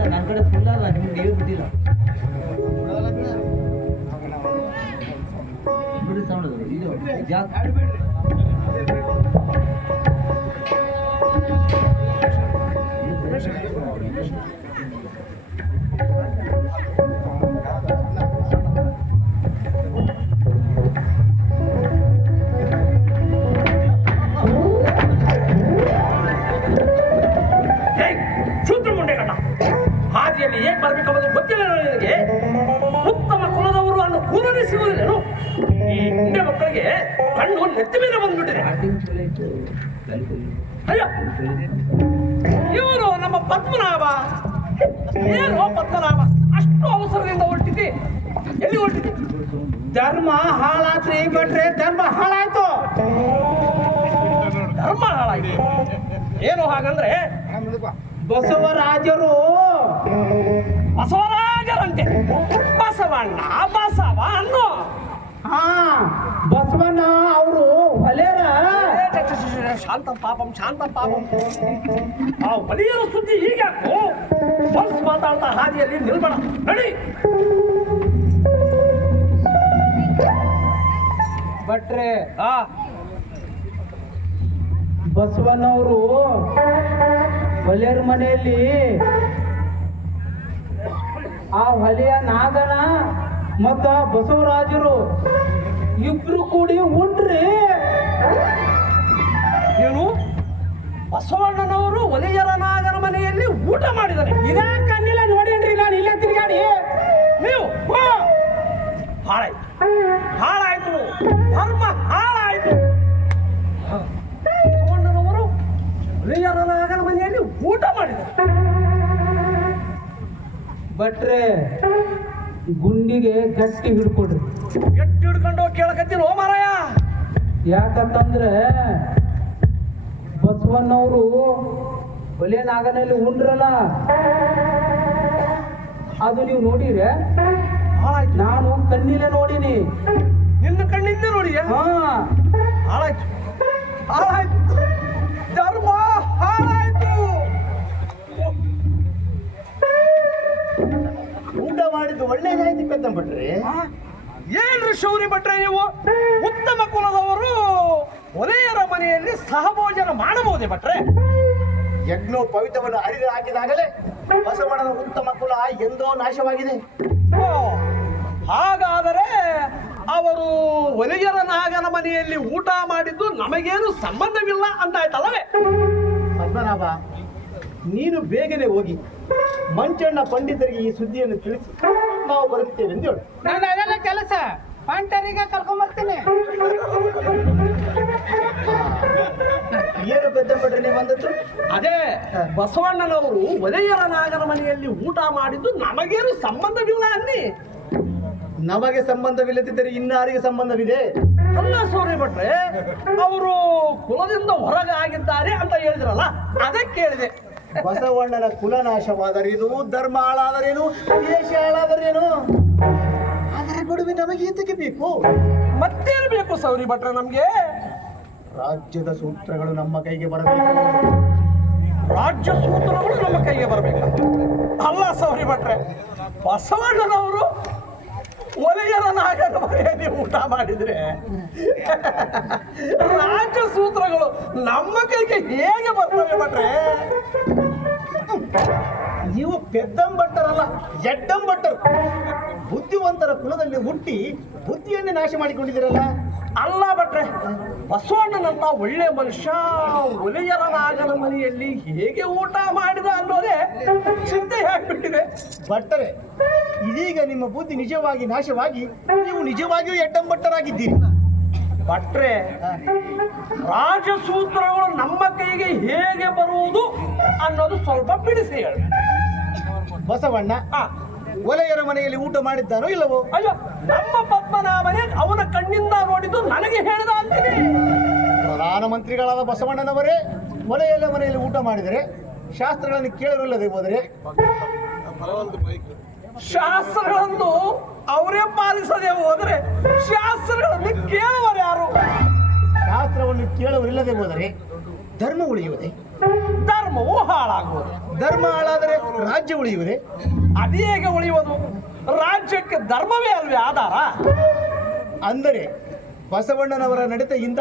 ನನ್ನ ಕಡೆ ಫುಲ್ ಅಲ್ಲ ನಿಮ್ಗೆ ನೀವು ಬಿಟ್ಟಿಲ್ಲ ಬಿಡಿ ಸೌಂಡ್ ಇದು ಹಾದಿಯಲ್ಲಿ ಹೇಗೆ ಬರಬೇಕೆಂಬುದು ಗೊತ್ತಿಲ್ಲ ನನಗೆ. ಉತ್ತಮ ಕುಲದವರು ಅನ್ನೋ ಕೂರನೇ ಸಿಗುವುದಿಲ್ಲೇನು? ಈ ಹಿಂದೆ ಮಕ್ಕಳಿಗೆ ಕಣ್ಣು ನೆತ್ತಿ ಮೇಲೆ ಬಂದ್ಬಿಟ್ಟಿದೆ. ಅಯ್ಯೋ, ಇವರು ನಮ್ಮ ಪದ್ಮನಾಭ. ಏನು ಪದ್ಮನಾಭ ಅಷ್ಟು ಅವಸರದಿಂದ ಹೊರಟಿದ್ದಿ? ಎಲ್ಲಿ ಹೊರಟಿದ್ದಿ? ಧರ್ಮ ಹಾಳಾತ್ರಿ ಬಿಟ್ರೆ ಧರ್ಮ ಹಾಳಾಯ್ತು. ಧರ್ಮ ಹಾಳಾಯ್ತು ಏನು ಹಾಗಂದ್ರೆ ಬಸವರಾಜರಂತೆ ಬಸವಣ್ಣ ಬಸವ ಅನ್ನೋ ಬಸವಣ್ಣ ಅವರು ಹೊಲೆರ ಶಾಂತ ಪಾಪಂ ಆ ಹೊಲಿಯರ ಸುದ್ದಿ ಹೀಗ್ಯಾಕು? ಬಸ್ ಮಾತಾಡ್ತಾ ಹಾದಿಯಲ್ಲಿ ನಿಲ್ಬೇಡ, ನಡಿ. ಭಟ್ರೆ ಬಸವಣ್ಣವರು ಹೊಲೆಯರ ಮನೆಯಲ್ಲಿ ಆ ಹೊಲೆಯ ನಾಗನ ಮತ್ತ ಬಸವರಾಜರು ಇಬ್ರು ಕೂಡಿ ಉಂಡ್ರಿ. ಏನು? ಬಸವಣ್ಣನವರು ಒಲೆಯರ ನಾಗನ ಮನೆಯಲ್ಲಿ ಊಟ ಮಾಡಿದ್ದಾರೆ? ಇದೇ ಕಣ್ಣಿಲ್ಲ ನೋಡೇನ್ರಿ, ನಾನು ಇಲ್ಲೇ ತಿರುಗಾಡಿ. ನೀವು ಹಾಳಾಯ್ತು, ಧರ್ಮ ಹಾಳಾಯ್ತು. ಬಸವಣ್ಣನವರು ಒಲೆಯರ ನಾಗನ ಮನೆಯಲ್ಲಿ ಊಟ ಮಾಡಿದ್ದಾರೆ. ಭಟ್ರೆ ಗುಂಡಿಗೆ ಗಟ್ಟಿ ಹಿಡ್ಕೊಡ್ರಿ. ಎಟ್ಟು ಹಿಡ್ಕೊಂಡು ಕೇಳಕತ್ತೀನಿ ಓ ಮಾರಾಯ. ಯಾಕಂತಂದ್ರೆ ಬಸವಣ್ಣವರು ಹೊಲೆ ನಾಗನಲ್ಲಿ ಉಂಡ್ರಲ್ಲ, ಅದು ನೀವು ನೋಡಿದ್ರೆ ಹಾಳಾಯ್ತು. ನಾನು ಕಣ್ಣಿಲೆ ನೋಡಿನಿ. ನಿನ್ನ ಕಣ್ಣಿಂದ ನೋಡಿ. ಹಾಳಾಯ್ತು, ಧರ್ಮ ಹಾಳಾಯ್ತು. ಊಟ ಮಾಡಿದ್ದು ಒಳ್ಳೇದಾಯ್ತು ಪೆದ್ದಂಬಿಟ್ರಿ. ಏನ್ರಿ ಶೌರ್ಯ ಭಟ್ರೆ ನೀವು? ಉತ್ತಮ ಕುಲದವರು ಒಲೆಯರ ಮನೆಯಲ್ಲಿ ಸಹಭೋಜನ ಮಾಡಬಹುದೇ ಭಟ್ರೆ? ಯಜ್ಞೋಪವಿತವನ್ನು ಅರಿದು ಹಾಕಿದಾಗಲೇ ಬಸವಣ್ಣನ ಉತ್ತಮ ಕುಲ ಎಂದೋ ನಾಶವಾಗಿದೆ. ಓ, ಹಾಗಾದರೆ ಅವರು ಒಲೆಯರ ನಾಗನ ಮನೆಯಲ್ಲಿ ಊಟ ಮಾಡಿದ್ದು ನಮಗೇನು ಸಂಬಂಧವಿಲ್ಲ ಅಂತಾಯ್ತಲ್ಲವೇ? ಪದ್ಮನಾಭ, ನೀನು ಬೇಗನೆ ಹೋಗಿ ಮಂಚಣ್ಣ ಪಂಡಿತರಿಗೆ ಈ ಸುದ್ದಿಯನ್ನು ತಿಳಿಸಿ ನಾವು ಬರುತ್ತೇವೆ ಎಂದು ಹೇಳು. ನಾನು ಅದೆಲ್ಲ ಕೆಲಸ ಪಾಂಟರಿಗೆ ಕರ್ಕೊಂಡ್ಬರ್ತೀನಿ. ಏನು ಪೆದ್ದಂಬಿಟ್ರೆ ನೀವು ಬಂದದ್ದು? ಅದೇ ಬಸವಣ್ಣನವರು ಒಲೆಯರ ನಾಗನ ಮನೆಯಲ್ಲಿ ಊಟ ಮಾಡಿದ್ದು ನಮಗೇನು ಸಂಬಂಧವಿಲ್ಲ ಅನ್ನಿ. ನಮಗೆ ಸಂಬಂಧವಿಲ್ಲದಿದ್ದರೆ ಇನ್ನಾರಿಗೆ ಸಂಬಂಧವಿದೆ? ಅಲ್ಲ ಸೌರ್ಯ ಭಟ್ರೆ, ಅವರು ಕುಲದಿಂದ ಹೊರಗೆ ಆಗಿದ್ದಾರೆ ಅಂತ ಹೇಳಿದ್ರಲ್ಲ, ಅದಕ್ಕೆ ಕೇಳಿದೆ. ಬಸವಣ್ಣನ ಕುಲನಾಶವಾದರೇನು, ಧರ್ಮ ಹಾಳಾದರೇನು, ದೇಶ ಹಾಳಾದರೇನು, ಅದರ ಗೊಡುವೆ ನಮಗೆ ಏತಕ್ಕೆ ಬೇಕು? ಮತ್ತೇನು ಬೇಕು ಸೌರಿ ಭಟ್ರೆ ನಮ್ಗೆ? ರಾಜ್ಯದ ಸೂತ್ರಗಳು ನಮ್ಮ ಕೈಗೆ ಬರಬೇಕು. ರಾಜ್ಯ ಸೂತ್ರಗಳು ನಮ್ಮ ಕೈಗೆ ಬರಬೇಕು. ಅಲ್ಲ ಸೌರಿ ಭಟ್ರೆ, ಬಸವಣ್ಣನವರು ಒಲೆಯರ ನಾಗನ ಮನೆಯಲ್ಲಿ ಊಟ ಮಾಡಿದ್ರೆ ರಾಜ್ಯ ಸೂತ್ರಗಳು ನಮ್ಮ ಕೈಗೆ ಹೇಗೆ ಬರ್ತವೆ ಭಟ್ರೆ? ನೀವು ಪೆದ್ದಂಬಟ್ಟರಲ್ಲ, ಎಡ್ಡಂಬಟ್ಟರು. ಬುದ್ಧಿವಂತರ ಕುಲದಲ್ಲಿ ಹುಟ್ಟಿ ಬುದ್ಧಿಯನ್ನೇ ನಾಶ ಮಾಡಿಕೊಂಡಿದ್ದೀರಲ್ಲ. ಅಲ್ಲ ಭಟ್ರೆ, ಬಸವಣ್ಣನಂತ ಒಳ್ಳೆ ಮನುಷ್ಯ ಒಲೆಯರ ನಾಗನ ಮನೆಯಲ್ಲಿ ಹೇಗೆ ಊಟ ಮಾಡಿದ ಅನ್ನೋದೇ ಚಿಂತೆ ಭಟ್ಟರೆ, ಇದೀಗ ನಿಮ್ಮ ಬುದ್ಧಿ ನಿಜವಾಗಿ ನಾಶವಾಗಿ ನೀವು ನಿಜವಾಗಿಯೂ ಎಡ್ಡಂಬಟ್ಟರಾಗಿದ್ದೀರಿ. ಭಟ್ರೆ, ರಾಜಸೂತ್ರಗಳು ನಮ್ಮ ಕೈಗೆ ಹೇಗೆ ಬರುವುದು ಅನ್ನೋದು ಸ್ವಲ್ಪ ಬಿಡಿಸಿ ಹೇಳಿ. ಬಸವಣ್ಣ ಒಲೆಯರ ಮನೆಯಲ್ಲಿ ಊಟ ಮಾಡಿದ್ದಾನೋ ಇಲ್ಲವೋ? ಅಯ್ಯೋ, ನಮ್ಮ ಪದ್ಮನಾಭನೇ ಅವನ ಕಣ್ಣಿಂದ ನೋಡಿದ್ದು ನನಗೆ ಹೇಳಿದ ಅಂತೀನಿ. ಪ್ರಧಾನಮಂತ್ರಿಗಳಾದ ಬಸವಣ್ಣನವರೇ ಒಲೆಯರ ಮನೆಯಲ್ಲಿ ಊಟ ಮಾಡಿದರೆ ಶಾಸ್ತ್ರಗಳನ್ನು ಕೇಳಲಿಲ್ಲದೆ ಹೋದರೆ ಶಾಸ್ತ್ರಗಳನ್ನು ಅವರೇ ಪಾಲಿಸದೆ ಹೋದರೆ ಶಾಸ್ತ್ರಗಳನ್ನು ಕೇಳುವರು ಯಾರು? ಶಾಸ್ತ್ರವನ್ನು ಕೇಳುವರಿಲ್ಲದೆ ಹೋದರೆ ಧರ್ಮ ಉಳಿಯುವುದೇ? ಧರ್ಮವು ಹಾಳಾಗುವುದು. ಧರ್ಮ ಹಾಳಾದರೆ ರಾಜ್ಯ ಉಳಿಯುವುದೇ? ಅದು ಹೇಗೆ ಉಳಿಯುವುದು? ರಾಜ್ಯಕ್ಕೆ ಧರ್ಮವೇ ಅಲ್ವೇ ಆಧಾರ? ಅಂದರೆ ಬಸವಣ್ಣನವರ ನಡತೆಯಿಂದ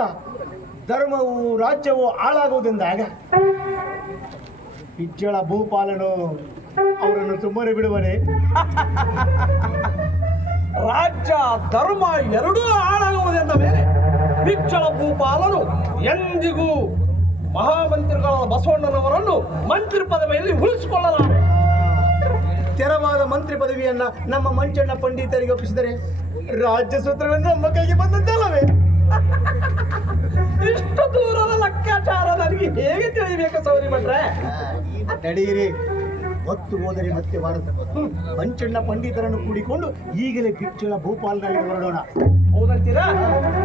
ಧರ್ಮವು ರಾಜ್ಯವು ಹಾಳಾಗುವುದೆಂದಾಗ ಪಿಚ್ಚಳ ಭೂಪಾಲನು ಅವರನ್ನು ಸುಮ್ಮನೆ ಬಿಡುವನೇ? ರಾಜ್ಯ ಧರ್ಮ ಎರಡೂ ಹಾಳಾಗುವುದೆಂದ ಮೇಲೆ ಬಿಚ್ಚಳ ಭೂಪಾಲನು ಎಂದಿಗೂ ಮಹಾಮಂತ್ರಿಗಳಾದ ಬಸವಣ್ಣನವರನ್ನು ಮಂತ್ರಿ ಪದವಿಯಲ್ಲಿ ಉಳಿಸಿಕೊಳ್ಳಲಾರೆ. ತೆರವಾದ ಮಂತ್ರಿ ಪದವಿಯನ್ನ ನಮ್ಮ ಮಂಚಣ್ಣ ಪಂಡಿತರಿಗೆ ಒಪ್ಪಿಸಿದರೆ ರಾಜ್ಯ ಸೂತ್ರಗಳನ್ನು ನಮ್ಮ ಕೈಗೆ ಬಂದಂತಲ್ಲವೇ? ಇಷ್ಟು ದೂರದ ಲೆಕ್ಕಾಚಾರ ನನಗೆ ಹೇಗೆ ತಿಳಿಬೇಕು ಸೌರಿ ಭಟ್ರೆ? ನಡೆಯಿರಿ, ಹೊತ್ತು ಹೋದರೆ ಮತ್ತೆ ಭಾರತ. ಮಂಚಣ್ಣ ಪಂಡಿತರನ್ನು ಕೂಡಿಕೊಂಡು ಈಗಲೇ ಪಿಚ್ಚಳ ಭೂಪಾಲನಲ್ಲಿ ಹೊರಡೋಣ. ಹೌದಂತೀರಾ?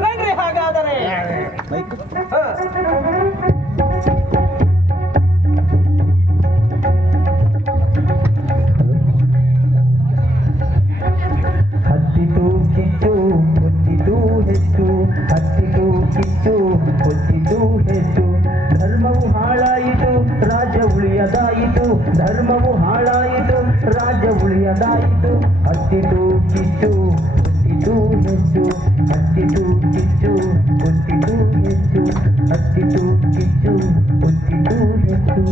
ನಡ್ರಿ ಹಾಗಾದರೆ. ಹ. ಹತ್ತಿತು ಕಿಚ್ಚು ಹೊತ್ತಿತು ಹೆಚ್ಚು, ಹತ್ತಿತು ಕಿಚ್ಚು ಹೊತ್ತಿತು ಹೆಚ್ಚು. ಧರ್ಮವು ಹಾಳಾಯಿತು, ರಾಜ್ಯ ಉಳಿಯದಾಯಿತು. ಧರ್ಮವು ಹಾಳಾಯಿತು, ರಾಜ್ಯ ಉಳಿಯದಾಯಿತು. ಹತ್ತಿತು ಕಿಚ್ಚು ಹೊತ್ತಿತು ಹೆಚ್ಚು, ಹತ್ತಿತು ಕಿಚ್ಚು ಹೊತ್ತಿತು ಹೆಚ್ಚು, ಹತ್ತಿತು ಕಿಚ್ಚು ಹೊತ್ತಿತು ಹೆಚ್ಚು.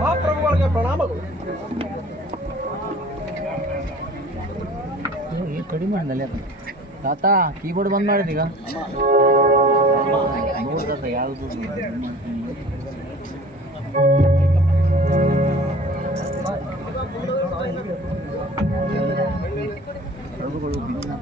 ಮಹಾಪ್ರಭುಗಳಿಗೆ ಪ್ರಣಾಮಗಳು. ಕಡಿಮೆ ಮಾಡಲ್ಲ ತಾತ, ಕೀಬೋರ್ಡ್ ಬಂದ್ ಮಾಡಿದ ಈಗ ನೋಡ್ದ ಯಾವುದು ಪ್ರಭುಗಳು ಭಿನ್ನ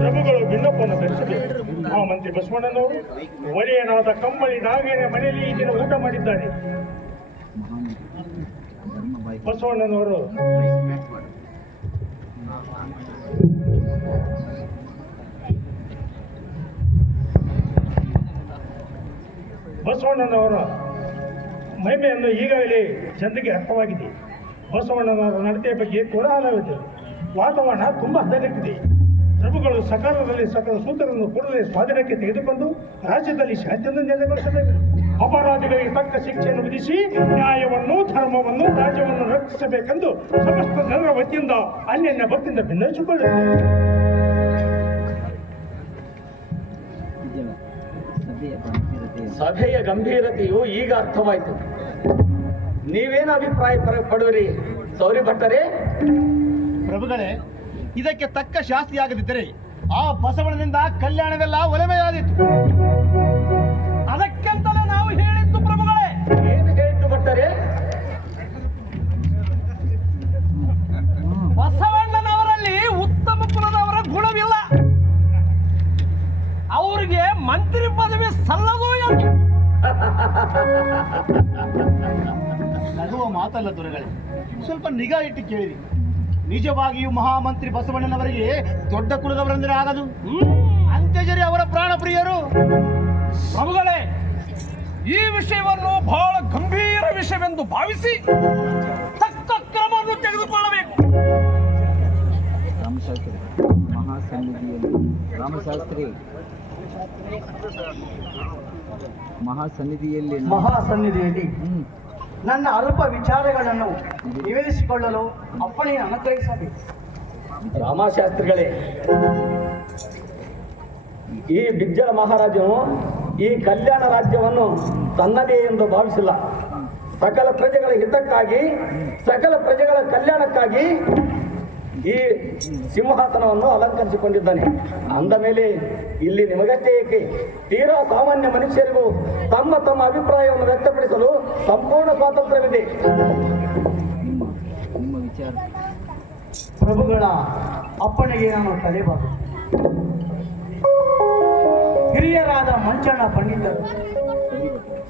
ಪ್ರಭುಗಳು ಭಿನ್ನಪ್ಪನ್ನು ಧರಿಸಬೇಕು. ಮಹಾಮಂತ್ರಿ ಬಸವಣ್ಣನವರು ಒಡೆಯನಾದ ಕಮ್ಮಳಿ ನಾಗೇನ ಮನೆಯಲ್ಲಿ ಈ ದಿನ ಊಟ ಮಾಡಿದ್ದಾರೆ. ಬಸವಣ್ಣನವರು ಬಸವಣ್ಣನವರ ಮಹಿಮೆಯನ್ನು ಈಗಾಗಲೇ ಜನರಿಗೆ ಅರ್ಥವಾಗಿದೆ. ಬಸವಣ್ಣನವರ ನಡತೆಯ ಬಗ್ಗೆ ಕೋಲಾಹಲವಿದೆ. ವಾತಾವರಣ ತುಂಬ ಹದಗೆಟ್ಟಿದೆ. ಪ್ರಭುಗಳು ಸಕಾಲದಲ್ಲಿ ಸಕಲ ಸೂತ್ರವನ್ನು ಕೂಡಲೇ ಸ್ವಾಧೀನಕ್ಕೆ ತೆಗೆದುಕೊಂಡು ರಾಜ್ಯದಲ್ಲಿ ಶಾಂತಿಯನ್ನು ನೆಲೆಗೊಳಿಸಬೇಕು. ಅಪರಾಧಿಗಳಿಗೆ ತಕ್ಕ ಶಿಕ್ಷೆಯನ್ನು ವಿಧಿಸಿ ನ್ಯಾಯವನ್ನು, ಧರ್ಮವನ್ನು, ರಾಜ್ಯವನ್ನು ರಕ್ಷಿಸಬೇಕೆಂದು ಸಮಸ್ತ ಜನರ ವತಿಯಿಂದ ಅನ್ಯನ್ಯ ಭಕ್ತಿಯಿಂದ ಭಿನ್ನಯಿಸಿಕೊಳ್ಳುತ್ತೇವೆ. ಸಭೆಯ ಗಂಭೀರತೆಯು ಈಗ ಅರ್ಥವಾಯಿತು. ನೀವೇನು ಅಭಿಪ್ರಾಯ ಪಡುವಿರಿ ಸೌರಿ ಭಟ್ಟರೇ? ಪ್ರಭುಗಳೇ, ಇದಕ್ಕೆ ತಕ್ಕ ಶಾಸ್ತಿಯಾಗದಿದ್ದರೆ ಆ ಬಸವಣ್ಣನಿಂದ ಕಲ್ಯಾಣವೆಲ್ಲ ಒಲೆಮೆಯಾದಿತ್ತು. ಅದಕ್ಕೆಂತಲೇ ನಾವು ನಗುವ ಮಾತಲ್ಲ ದೊರೆಗಳೇ, ಸ್ವಲ್ಪ ನಿಗಾ ಇಟ್ಟು ಕೇಳಿರಿ. ನಿಜವಾಗಿಯೂ ಮಹಾಮಂತ್ರಿ ಬಸವಣ್ಣನವರಿಗೆ ದೊಡ್ಡ ಕುಲದವರೆಂದರೆ ಆಗದು. ಅಂತ್ಯಜರಿ ಅವರ ಪ್ರಾಣ ಪ್ರಿಯರು. ಪ್ರಭುಗಳೇ, ಈ ವಿಷಯವನ್ನು ಬಹಳ ಗಂಭೀರ ವಿಷಯವೆಂದು ಭಾವಿಸಿ ತಕ್ಕ ಕ್ರಮವನ್ನು ತೆಗೆದುಕೊಳ್ಳಬೇಕು. ಮಹಾಸನ್ನಿಧಿಯಲ್ಲಿ ನನ್ನ ಅಲ್ಪ ವಿಚಾರಗಳನ್ನು ನಿವೇದಿಸಿಕೊಳ್ಳಲು ಅಪ್ಪಣೆ ಅನುಗ್ರಹಿಸಬೇಕು. ರಾಮಶಾಸ್ತ್ರಿಗಳೇ, ಈ ಬಿಜ್ಜಳ ಮಹಾರಾಜನು ಈ ಕಲ್ಯಾಣ ರಾಜ್ಯವನ್ನು ತನ್ನದೇ ಎಂದು ಭಾವಿಸಿಲ್ಲ. ಸಕಲ ಪ್ರಜೆಗಳ ಹಿತಕ್ಕಾಗಿ, ಸಕಲ ಪ್ರಜೆಗಳ ಕಲ್ಯಾಣಕ್ಕಾಗಿ ಈ ಸಿಂಹಾಸನವನ್ನು ಅಲಂಕರಿಸಿಕೊಂಡಿದ್ದಾನೆ. ಅಂದ ಮೇಲೆ ಇಲ್ಲಿ ನಿಮಗಷ್ಟೇ ಏಕೆ, ತೀರಾ ಸಾಮಾನ್ಯ ಮನುಷ್ಯರಿಗೂ ತಮ್ಮ ತಮ್ಮ ಅಭಿಪ್ರಾಯವನ್ನು ವ್ಯಕ್ತಪಡಿಸಲು ಸಂಪೂರ್ಣ ಸ್ವಾತಂತ್ರ್ಯವಿದೆ. ಪ್ರಭುಗಳ ಅಪ್ಪಣೆಗೆ ನಾನು ತಲೆಬಾರದು. ಹಿರಿಯರಾದ ಮಂಚಣ್ಣ ಪಂಡಿತರು,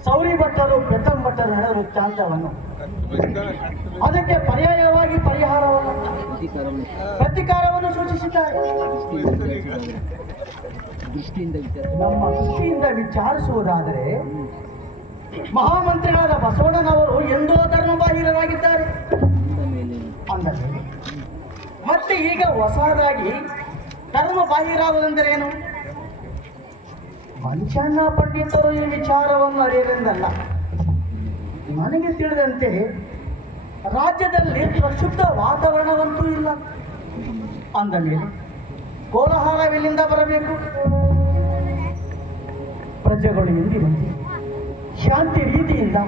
ಸೌರಿ ಭಟ್ಟರು, ಪ್ರಥಮ್ ಭಟ್ಟರು ನಡೆದ ವೃತ್ತಾಂತವನ್ನು, ಅದಕ್ಕೆ ಪರ್ಯಾಯವಾಗಿ ಪ್ರತಿಕಾರವನ್ನು ಸೂಚಿಸಿದ್ದಾರೆ. ನಮ್ಮ ದೃಷ್ಟಿಯಿಂದ ವಿಚಾರಿಸುವುದಾದರೆ ಮಹಾಮಂತ್ರಿಗಳಾದ ಬಸವಣ್ಣನವರು ಎಂದೋ ಧರ್ಮಬಾಹಿರರಾಗಿದ್ದಾರೆ. ಅಂದಮೇಲೆ ಮತ್ತೆ ಈಗ ಹೊಸದಾಗಿ ಧರ್ಮ ಬಾಹಿರಾಗುವುದೆಂದರೆ ಏನು? ಮಂಚಣ್ಣ ಪಂಡಿತರು ಈ ವಿಚಾರವನ್ನು ಅರಿಯಲೆಂದಲ್ಲ. ನನಗೆ ತಿಳಿದಂತೆ ರಾಜ್ಯದಲ್ಲಿ ಪ್ರಕ್ಷುಬ್ಧ ವಾತಾವರಣವಂತೂ ಇಲ್ಲ. ಅಂದ ಮೇಲೆ ಕೋಲಾಹಲವೆಲ್ಲಿಂದ ಬರಬೇಕು? ಪ್ರಜೆಗಳು ಎಂದಿನಂತೆ ಶಾಂತಿ ರೀತಿಯಿಂದ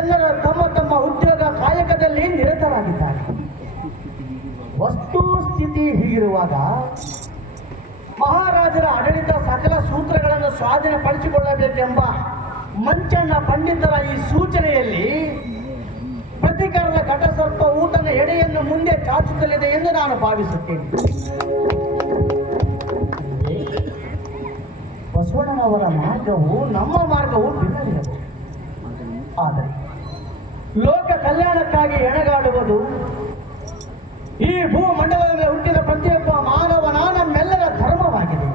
ಎಲ್ಲರ ತಮ್ಮ ತಮ್ಮ ಉದ್ಯೋಗ ಕಾಯಕದಲ್ಲಿ ನಿರತರಾಗಿದ್ದಾರೆ. ವಸ್ತುಸ್ಥಿತಿ ಹೀಗಿರುವಾಗ ಮಹಾರಾಜರ ಆಡಳಿತ ಸಕಲ ಸೂತ್ರಗಳನ್ನು ಸ್ವಾಧೀನಪಡಿಸಿಕೊಳ್ಳಬೇಕೆಂಬ ಮಂಚಣ್ಣ ಪಂಡಿತರ ಈ ಸೂಚನೆಯಲ್ಲಿ ಪ್ರತಿಕಾರದ ಘಟಸರ್ಪವು ತನ್ನ ಎಡೆಯನ್ನು ಮುಂದೆ ಚಾಚುತ್ತಲಿದೆ ಎಂದು ನಾನು ಭಾವಿಸುತ್ತೇನೆ. ಬಸವಣ್ಣನವರ ಮಾರ್ಗವು ನಮ್ಮ ಮಾರ್ಗವು ಭಿನ್ನವಿರಬಹುದು. ಆದರೆ ಲೋಕ ಕಲ್ಯಾಣಕ್ಕಾಗಿ ಎಣಗಾಡುವುದು ಈ ಭೂಮಂಡಲದಲ್ಲಿ ಹುಟ್ಟಿದ ಪ್ರತಿಯೊಬ್ಬ ಮಾನವನ ನಮ್ಮೆಲ್ಲರ ಧರ್ಮವಾಗಿದೆ.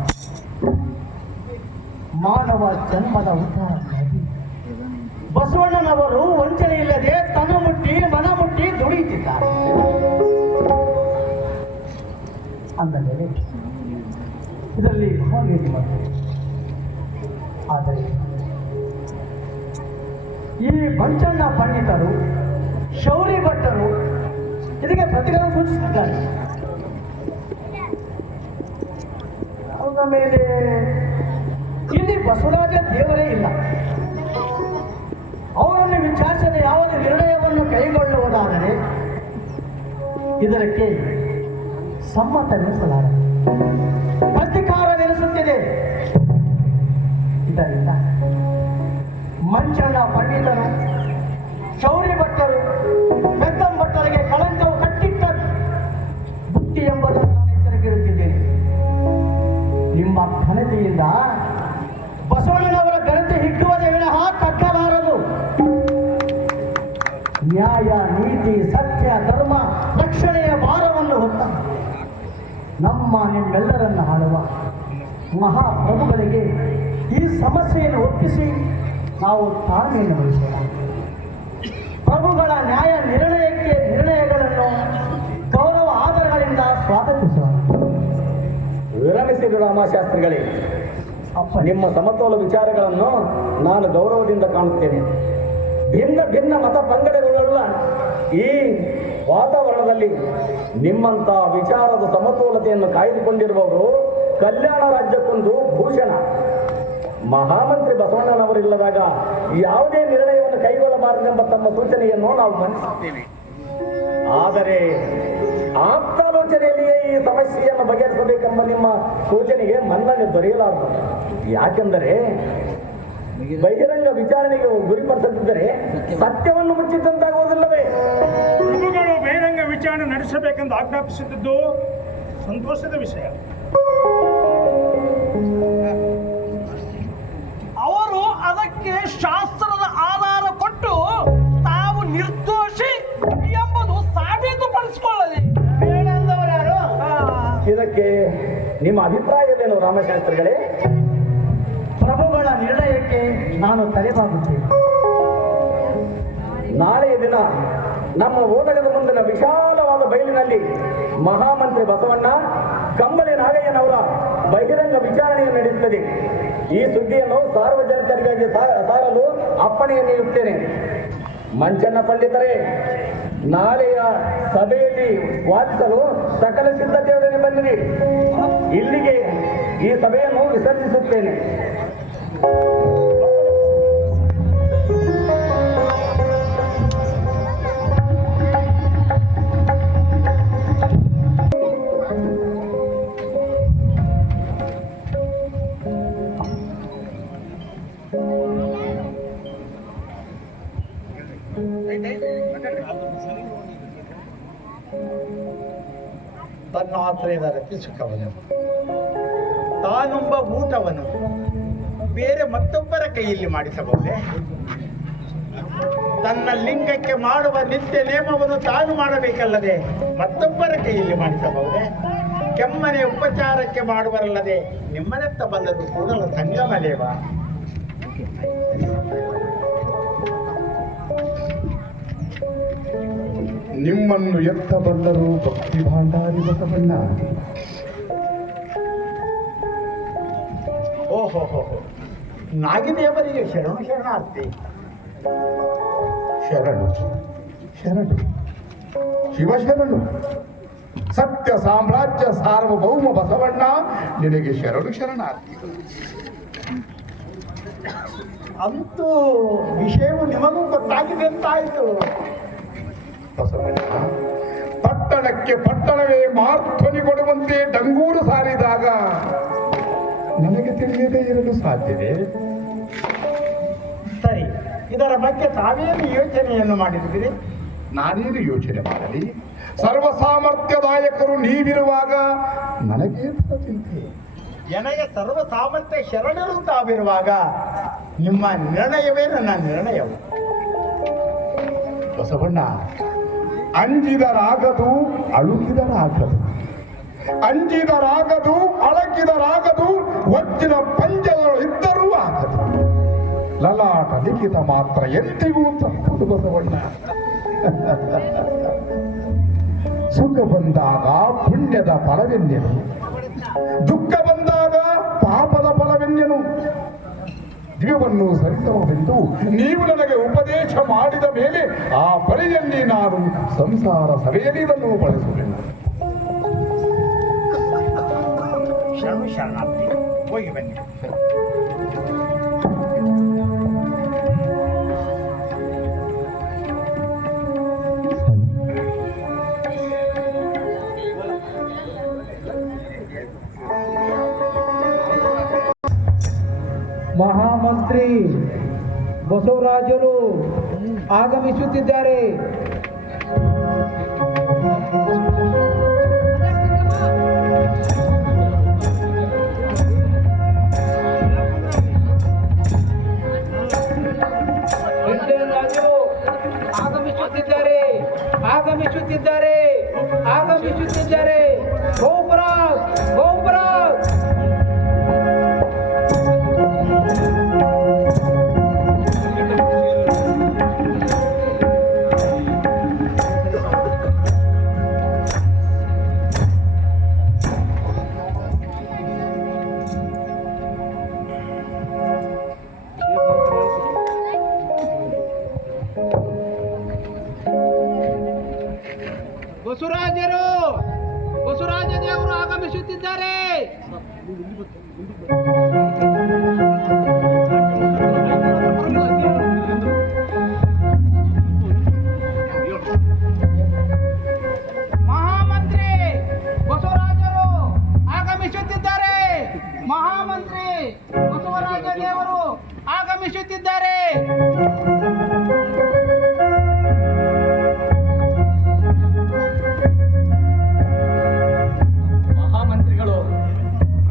ಮಾನವ ಜನ್ಮದ ಉದ್ಧಾರಕ್ಕಾಗಿ ಬಸವಣ್ಣನವರು ವಂಚನೆ ಇಲ್ಲದೆ ತನ ಮುಟ್ಟಿ ಮನ ಮುಟ್ಟಿ ದುಡಿಯುತ್ತಿದ್ದಾರೆ. ಅಂದಮೇಲೆ ಇದರಲ್ಲಿ ಭಾಗವಹಿಸಿ ಬರ್ತದೆ. ಆದರೆ ಈ ಮಂಚಣ್ಣ ಪಂಡಿತರು, ಶೌರಿ ಭಟ್ಟರು ಇದಕ್ಕೆ ಪ್ರತಿಕಾರ ಸೂಚಿಸುತ್ತಿದ್ದಾರೆ. ಅವರ ಮೇಲೆ ಇಲ್ಲಿ ಬಸವರಾಜ ದೇವರೇ ಇಲ್ಲ. ಅವರನ್ನು ವಿಚಾರಿಸದೆ ಯಾವುದೇ ನಿರ್ಣಯವನ್ನು ಕೈಗೊಳ್ಳುವುದಾದರೆ ಇದಕ್ಕೆ ಸಮ್ಮತವೆನಿಸಲಾರ ಪ್ರತಿಕಾರವೆನಿಸುತ್ತಿದೆ. ಇದರಿಂದ ಮಂಚಣ್ಣ ಪಂಡಿತರು, ಶೌರಿ ಭಟ್ಟರು, ಪ್ರಥಮ್ ಭಟ್ಟರಿಗೆ ಕಳಂಕವು ಕಟ್ಟಿಟ್ಟ ಬುದ್ಧಿ ಎಂಬುದನ್ನು ನಾನು ಎಚ್ಚರಿಕೆಯಿರುತ್ತಿದ್ದೇನೆ. ನಿಮ್ಮ ಘನತೆಯಿಂದ ಬಸವಣ್ಣನವರ ಘನತೆ ಹಿಗ್ಗುವುದೇ ವಿನಃ ತಕ್ಕಲಾರದು. ನ್ಯಾಯ, ನೀತಿ, ಸತ್ಯ, ಧರ್ಮ ರಕ್ಷಣೆಯ ಭಾರವನ್ನು ಹೊತ್ತ ನಮ್ಮ ನಿಮ್ಮೆಲ್ಲರನ್ನು ಆಳುವ ಮಹಾಪ್ರಭುಗಳಿಗೆ ಈ ಸಮಸ್ಯೆಯನ್ನು ಒಪ್ಪಿಸಿ ನಾವು ತಾಳ್ಮೆಯನ್ನು ವಹಿಸೋಣ. ಪ್ರಭುಗಳ ನ್ಯಾಯ ನಿರ್ಣಯಗಳನ್ನು ಗೌರವ ಆಧಾರಗಳಿಂದ ಸ್ವಾಗತಿಸೋಣ. ವಿರಮಿಸಿದ ರಾಮಶಾಸ್ತ್ರಿಗಳೇ, ನಿಮ್ಮ ಸಮತೋಲ ವಿಚಾರಗಳನ್ನು ನಾನು ಗೌರವದಿಂದ ಕಾಣುತ್ತೇನೆ. ಭಿನ್ನ ಭಿನ್ನ ಮತ ಪಂಗಡಗಳುಳ್ಳ ಈ ವಾತಾವರಣದಲ್ಲಿ ನಿಮ್ಮಂಥ ವಿಚಾರದ ಸಮತೋಲತೆಯನ್ನು ಕಾಯ್ದುಕೊಂಡಿರುವವರು ಕಲ್ಯಾಣ ರಾಜ್ಯಕ್ಕೊಂದು ಭೂಷಣ. ಮಹಾಮಂತ್ರಿ ಬಸವಣ್ಣನವರಿಲ್ಲದಾಗ ಯಾವುದೇ ನಿರ್ಣಯವನ್ನು ಕೈಗೊಳ್ಳಬಾರದೆಂಬ ತಮ್ಮ ಸೂಚನೆಯನ್ನು ನಾವು ಮನ್ನಿಸುತ್ತೇವೆ. ಆದರೆ ಆಪ್ತಾಲೋಚನೆಯಲ್ಲಿಯೇ ಈ ಸಮಸ್ಯೆಯನ್ನು ಬಗೆಹರಿಸಬೇಕೆಂಬ ನಿಮ್ಮ ಸೂಚನೆಗೆ ಮನ್ನಣೆ ದೊರೆಯಲಾರದು. ಯಾಕೆಂದರೆ ಬಹಿರಂಗ ವಿಚಾರಣೆಗೆ ಗುರಿಪಡಿಸದಿದ್ದರೆ ಸತ್ಯವನ್ನು ಮುಚ್ಚಿದಂತಾಗುವುದಿಲ್ಲವೇ? ಪ್ರಭುಗಳು ಬಹಿರಂಗ ವಿಚಾರಣೆ ನಡೆಸಬೇಕೆಂದು ಆಜ್ಞಾಪಿಸಿದ್ದು ಸಂತೋಷದ ವಿಷಯ. ಅವರು ಅದಕ್ಕೆ ಶಾಸ್ತ್ರದ ನಿಮ್ಮ ಅಭಿಪ್ರಾಯವೇನು ರಾಮಶಾಸ್ತ್ರಿಗಳೇ? ಪ್ರಭುಗಳ ನಿರ್ಣಯಕ್ಕೆ ನಾನು ತಲೆಬಾಗುತ್ತೇನೆ. ನಾಳೆಯ ದಿನ ನಮ್ಮ ಓಟಗದ ಮುಂದಿನ ವಿಶಾಲವಾದ ಬಯಲಿನಲ್ಲಿ ಮಹಾಮಂತ್ರಿ ಬಸವಣ್ಣ ಕಂಬಳಿ ನಾಗಯ್ಯನವರ ಬಹಿರಂಗ ವಿಚಾರಣೆಯು ನಡೆಯುತ್ತದೆ. ಈ ಸುದ್ದಿಯನ್ನು ಸಾರ್ವಜನಿಕರಿಗಾಗಿ ಸಾರಲು ಅಪ್ಪಣೆ ನೀಡುತ್ತೇನೆ. ಮಂಚಣ್ಣ ಪಂಡಿತರೇ, ನಾಳೆಯ ಸಭೆಯಲ್ಲಿ ವಾದಿಸಲು ಸಕಲ ಸಿದ್ಧತೆಯೊಡನೆ ಬನ್ನಿರಿ. ಇಲ್ಲಿಗೆ ಈ ಸಭೆಯನ್ನು ವಿಸರ್ಜಿಸುತ್ತೇನೆ. ತನ್ನಾಶ್ರಯದ ರಚಿಸುವವನು ತಾನೊಬ್ಬ ಊಟವನ್ನು ಬೇರೆ ಮತ್ತೊಬ್ಬರ ಕೈಯಲ್ಲಿ ಮಾಡಿಸಬಹುದೇ? ತನ್ನ ಲಿಂಗಕ್ಕೆ ಮಾಡುವ ನಿತ್ಯ ನೇಮವನ್ನು ತಾನು ಮಾಡಬೇಕಲ್ಲದೆ ಮತ್ತೊಬ್ಬರ ಕೈಯಲ್ಲಿ ಮಾಡಿಸಬಹುದೇ? ಕೆಮ್ಮನೆ ಉಪಚಾರಕ್ಕೆ ಮಾಡುವರಲ್ಲದೆ ನಿಮ್ಮನೆತ್ತ ಬಂದದ್ದು ಕೂಡಲ ಸಂಗಮ ದೇವ. ನಿಮ್ಮನ್ನು ಎತ್ತಬಲ್ಲರು ಭಕ್ತಿ ಭಾಂಡಾರಿ ಬಸವಣ್ಣ. ಓಹೋ ನಾಗಿದೇವರಿಗೆ ಶರಣಾರ್ಥಿ. ಶರಣು ಶರಣು ಶಿವಶರಣು ಸತ್ಯ ಸಾಮ್ರಾಜ್ಯ ಸಾರ್ವಭೌಮ ಬಸವಣ್ಣ, ನಿನಗೆ ಶರಣಾರ್ಥಿ. ಅಂತೂ ವಿಷಯವು ನಿಮಗೂ ಗೊತ್ತಾಗಿದೆ ಅಂತಾಯಿತು. ಬಸವಣ್ಣ, ಪಟ್ಟಣಕ್ಕೆ ಪಟ್ಟಣವೇ ಮಾರ್ಧ್ವನಿ ಕೊಡುವಂತೆ ಡಂಗೂರು ಸಾರಿದಾಗ ನನಗೆ ತಿಳಿಯದೇ ಇರಲು ಸಾಧ್ಯವೇ? ಸರಿ, ಇದರ ಬಗ್ಗೆ ತಾವೇನು ಯೋಚನೆಯನ್ನು ಮಾಡಿದ್ದೀರಿ? ನಾನೇನು ಯೋಚನೆ ಮಾಡಲಿ? ಸರ್ವ ಸಾಮರ್ಥ್ಯದಾಯಕರು ನೀವಿರುವಾಗ ನನಗೆ ಚಿಂತೆ. ನನಗೆ ಸರ್ವ ಸಾಮರ್ಥ್ಯ ಶರಣರು ತಾವಿರುವಾಗ ನಿಮ್ಮ ನಿರ್ಣಯವೇ ನನ್ನ ನಿರ್ಣಯವು. ಬಸವಣ್ಣ, ಅಂಜಿದರಾಗದು ಅಳುಕಿದರಾಗದು, ಅಂಜಿದರಾಗದು ಅಳಕಿದರಾಗದು, ವಜ್ರ ಪಂಜಗಳು ಇದ್ದರೂ ಆಗದು. ಲಲಾಟ ಲಿಖಿತ ಮಾತ್ರ ಎಂದಿಗೂ ತಪ್ಪದು ಬಸವಣ್ಣ. ಸುಖ ಬಂದಾಗ ಪುಣ್ಯದ ಫಲವೆನ್ನೆನು, ದುಃಖ ಬಂದಾಗ ಪಾಪದ ಫಲವೆನ್ನೆನು. ದಿವ್ಯವನ್ನು ಸರಿಸಮವೆಂದು ನೀವು ನನಗೆ ಉಪದೇಶ ಮಾಡಿದ ಮೇಲೆ ಆ ಪರಿಯಲ್ಲಿ ನಾನು ಸಂಸಾರ ಸಭೆಯಲ್ಲಿ ಇದನ್ನು ಬಳಸುವೆನು. ಶರಣಾರ್ಥಿ, ಹೋಗಿ ಬನ್ನಿ. ಮಹಾಮಂತ್ರಿ ಬಸವರಾಜರು ಆಗಮಿಸುತ್ತಿದ್ದಾರೆ. ರಾಜರು ಆಗಮಿಸುತ್ತಿದ್ದಾರೆ, ಆಗಮಿಸುತ್ತಿದ್ದಾರೆ, ಆಗಮಿಸುತ್ತಿದ್ದಾರೆ. ಗೋಪುರಾಜ್, ಗೋಪುರಾಜ್. ಬಸವರಾಜರು, ಬಸವರಾಜ ದೇವರು ಆಗಮಿಸುತ್ತಿದ್ದಾರೆ. ಮಹಾಮಂತ್ರಿ ಬಸವರಾಜರು ಆಗಮಿಸುತ್ತಿದ್ದಾರೆ. ಮಹಾಮಂತ್ರಿ ಬಸವರಾಜ ದೇವರು ಆಗಮಿಸುತ್ತಿದ್ದಾರೆ.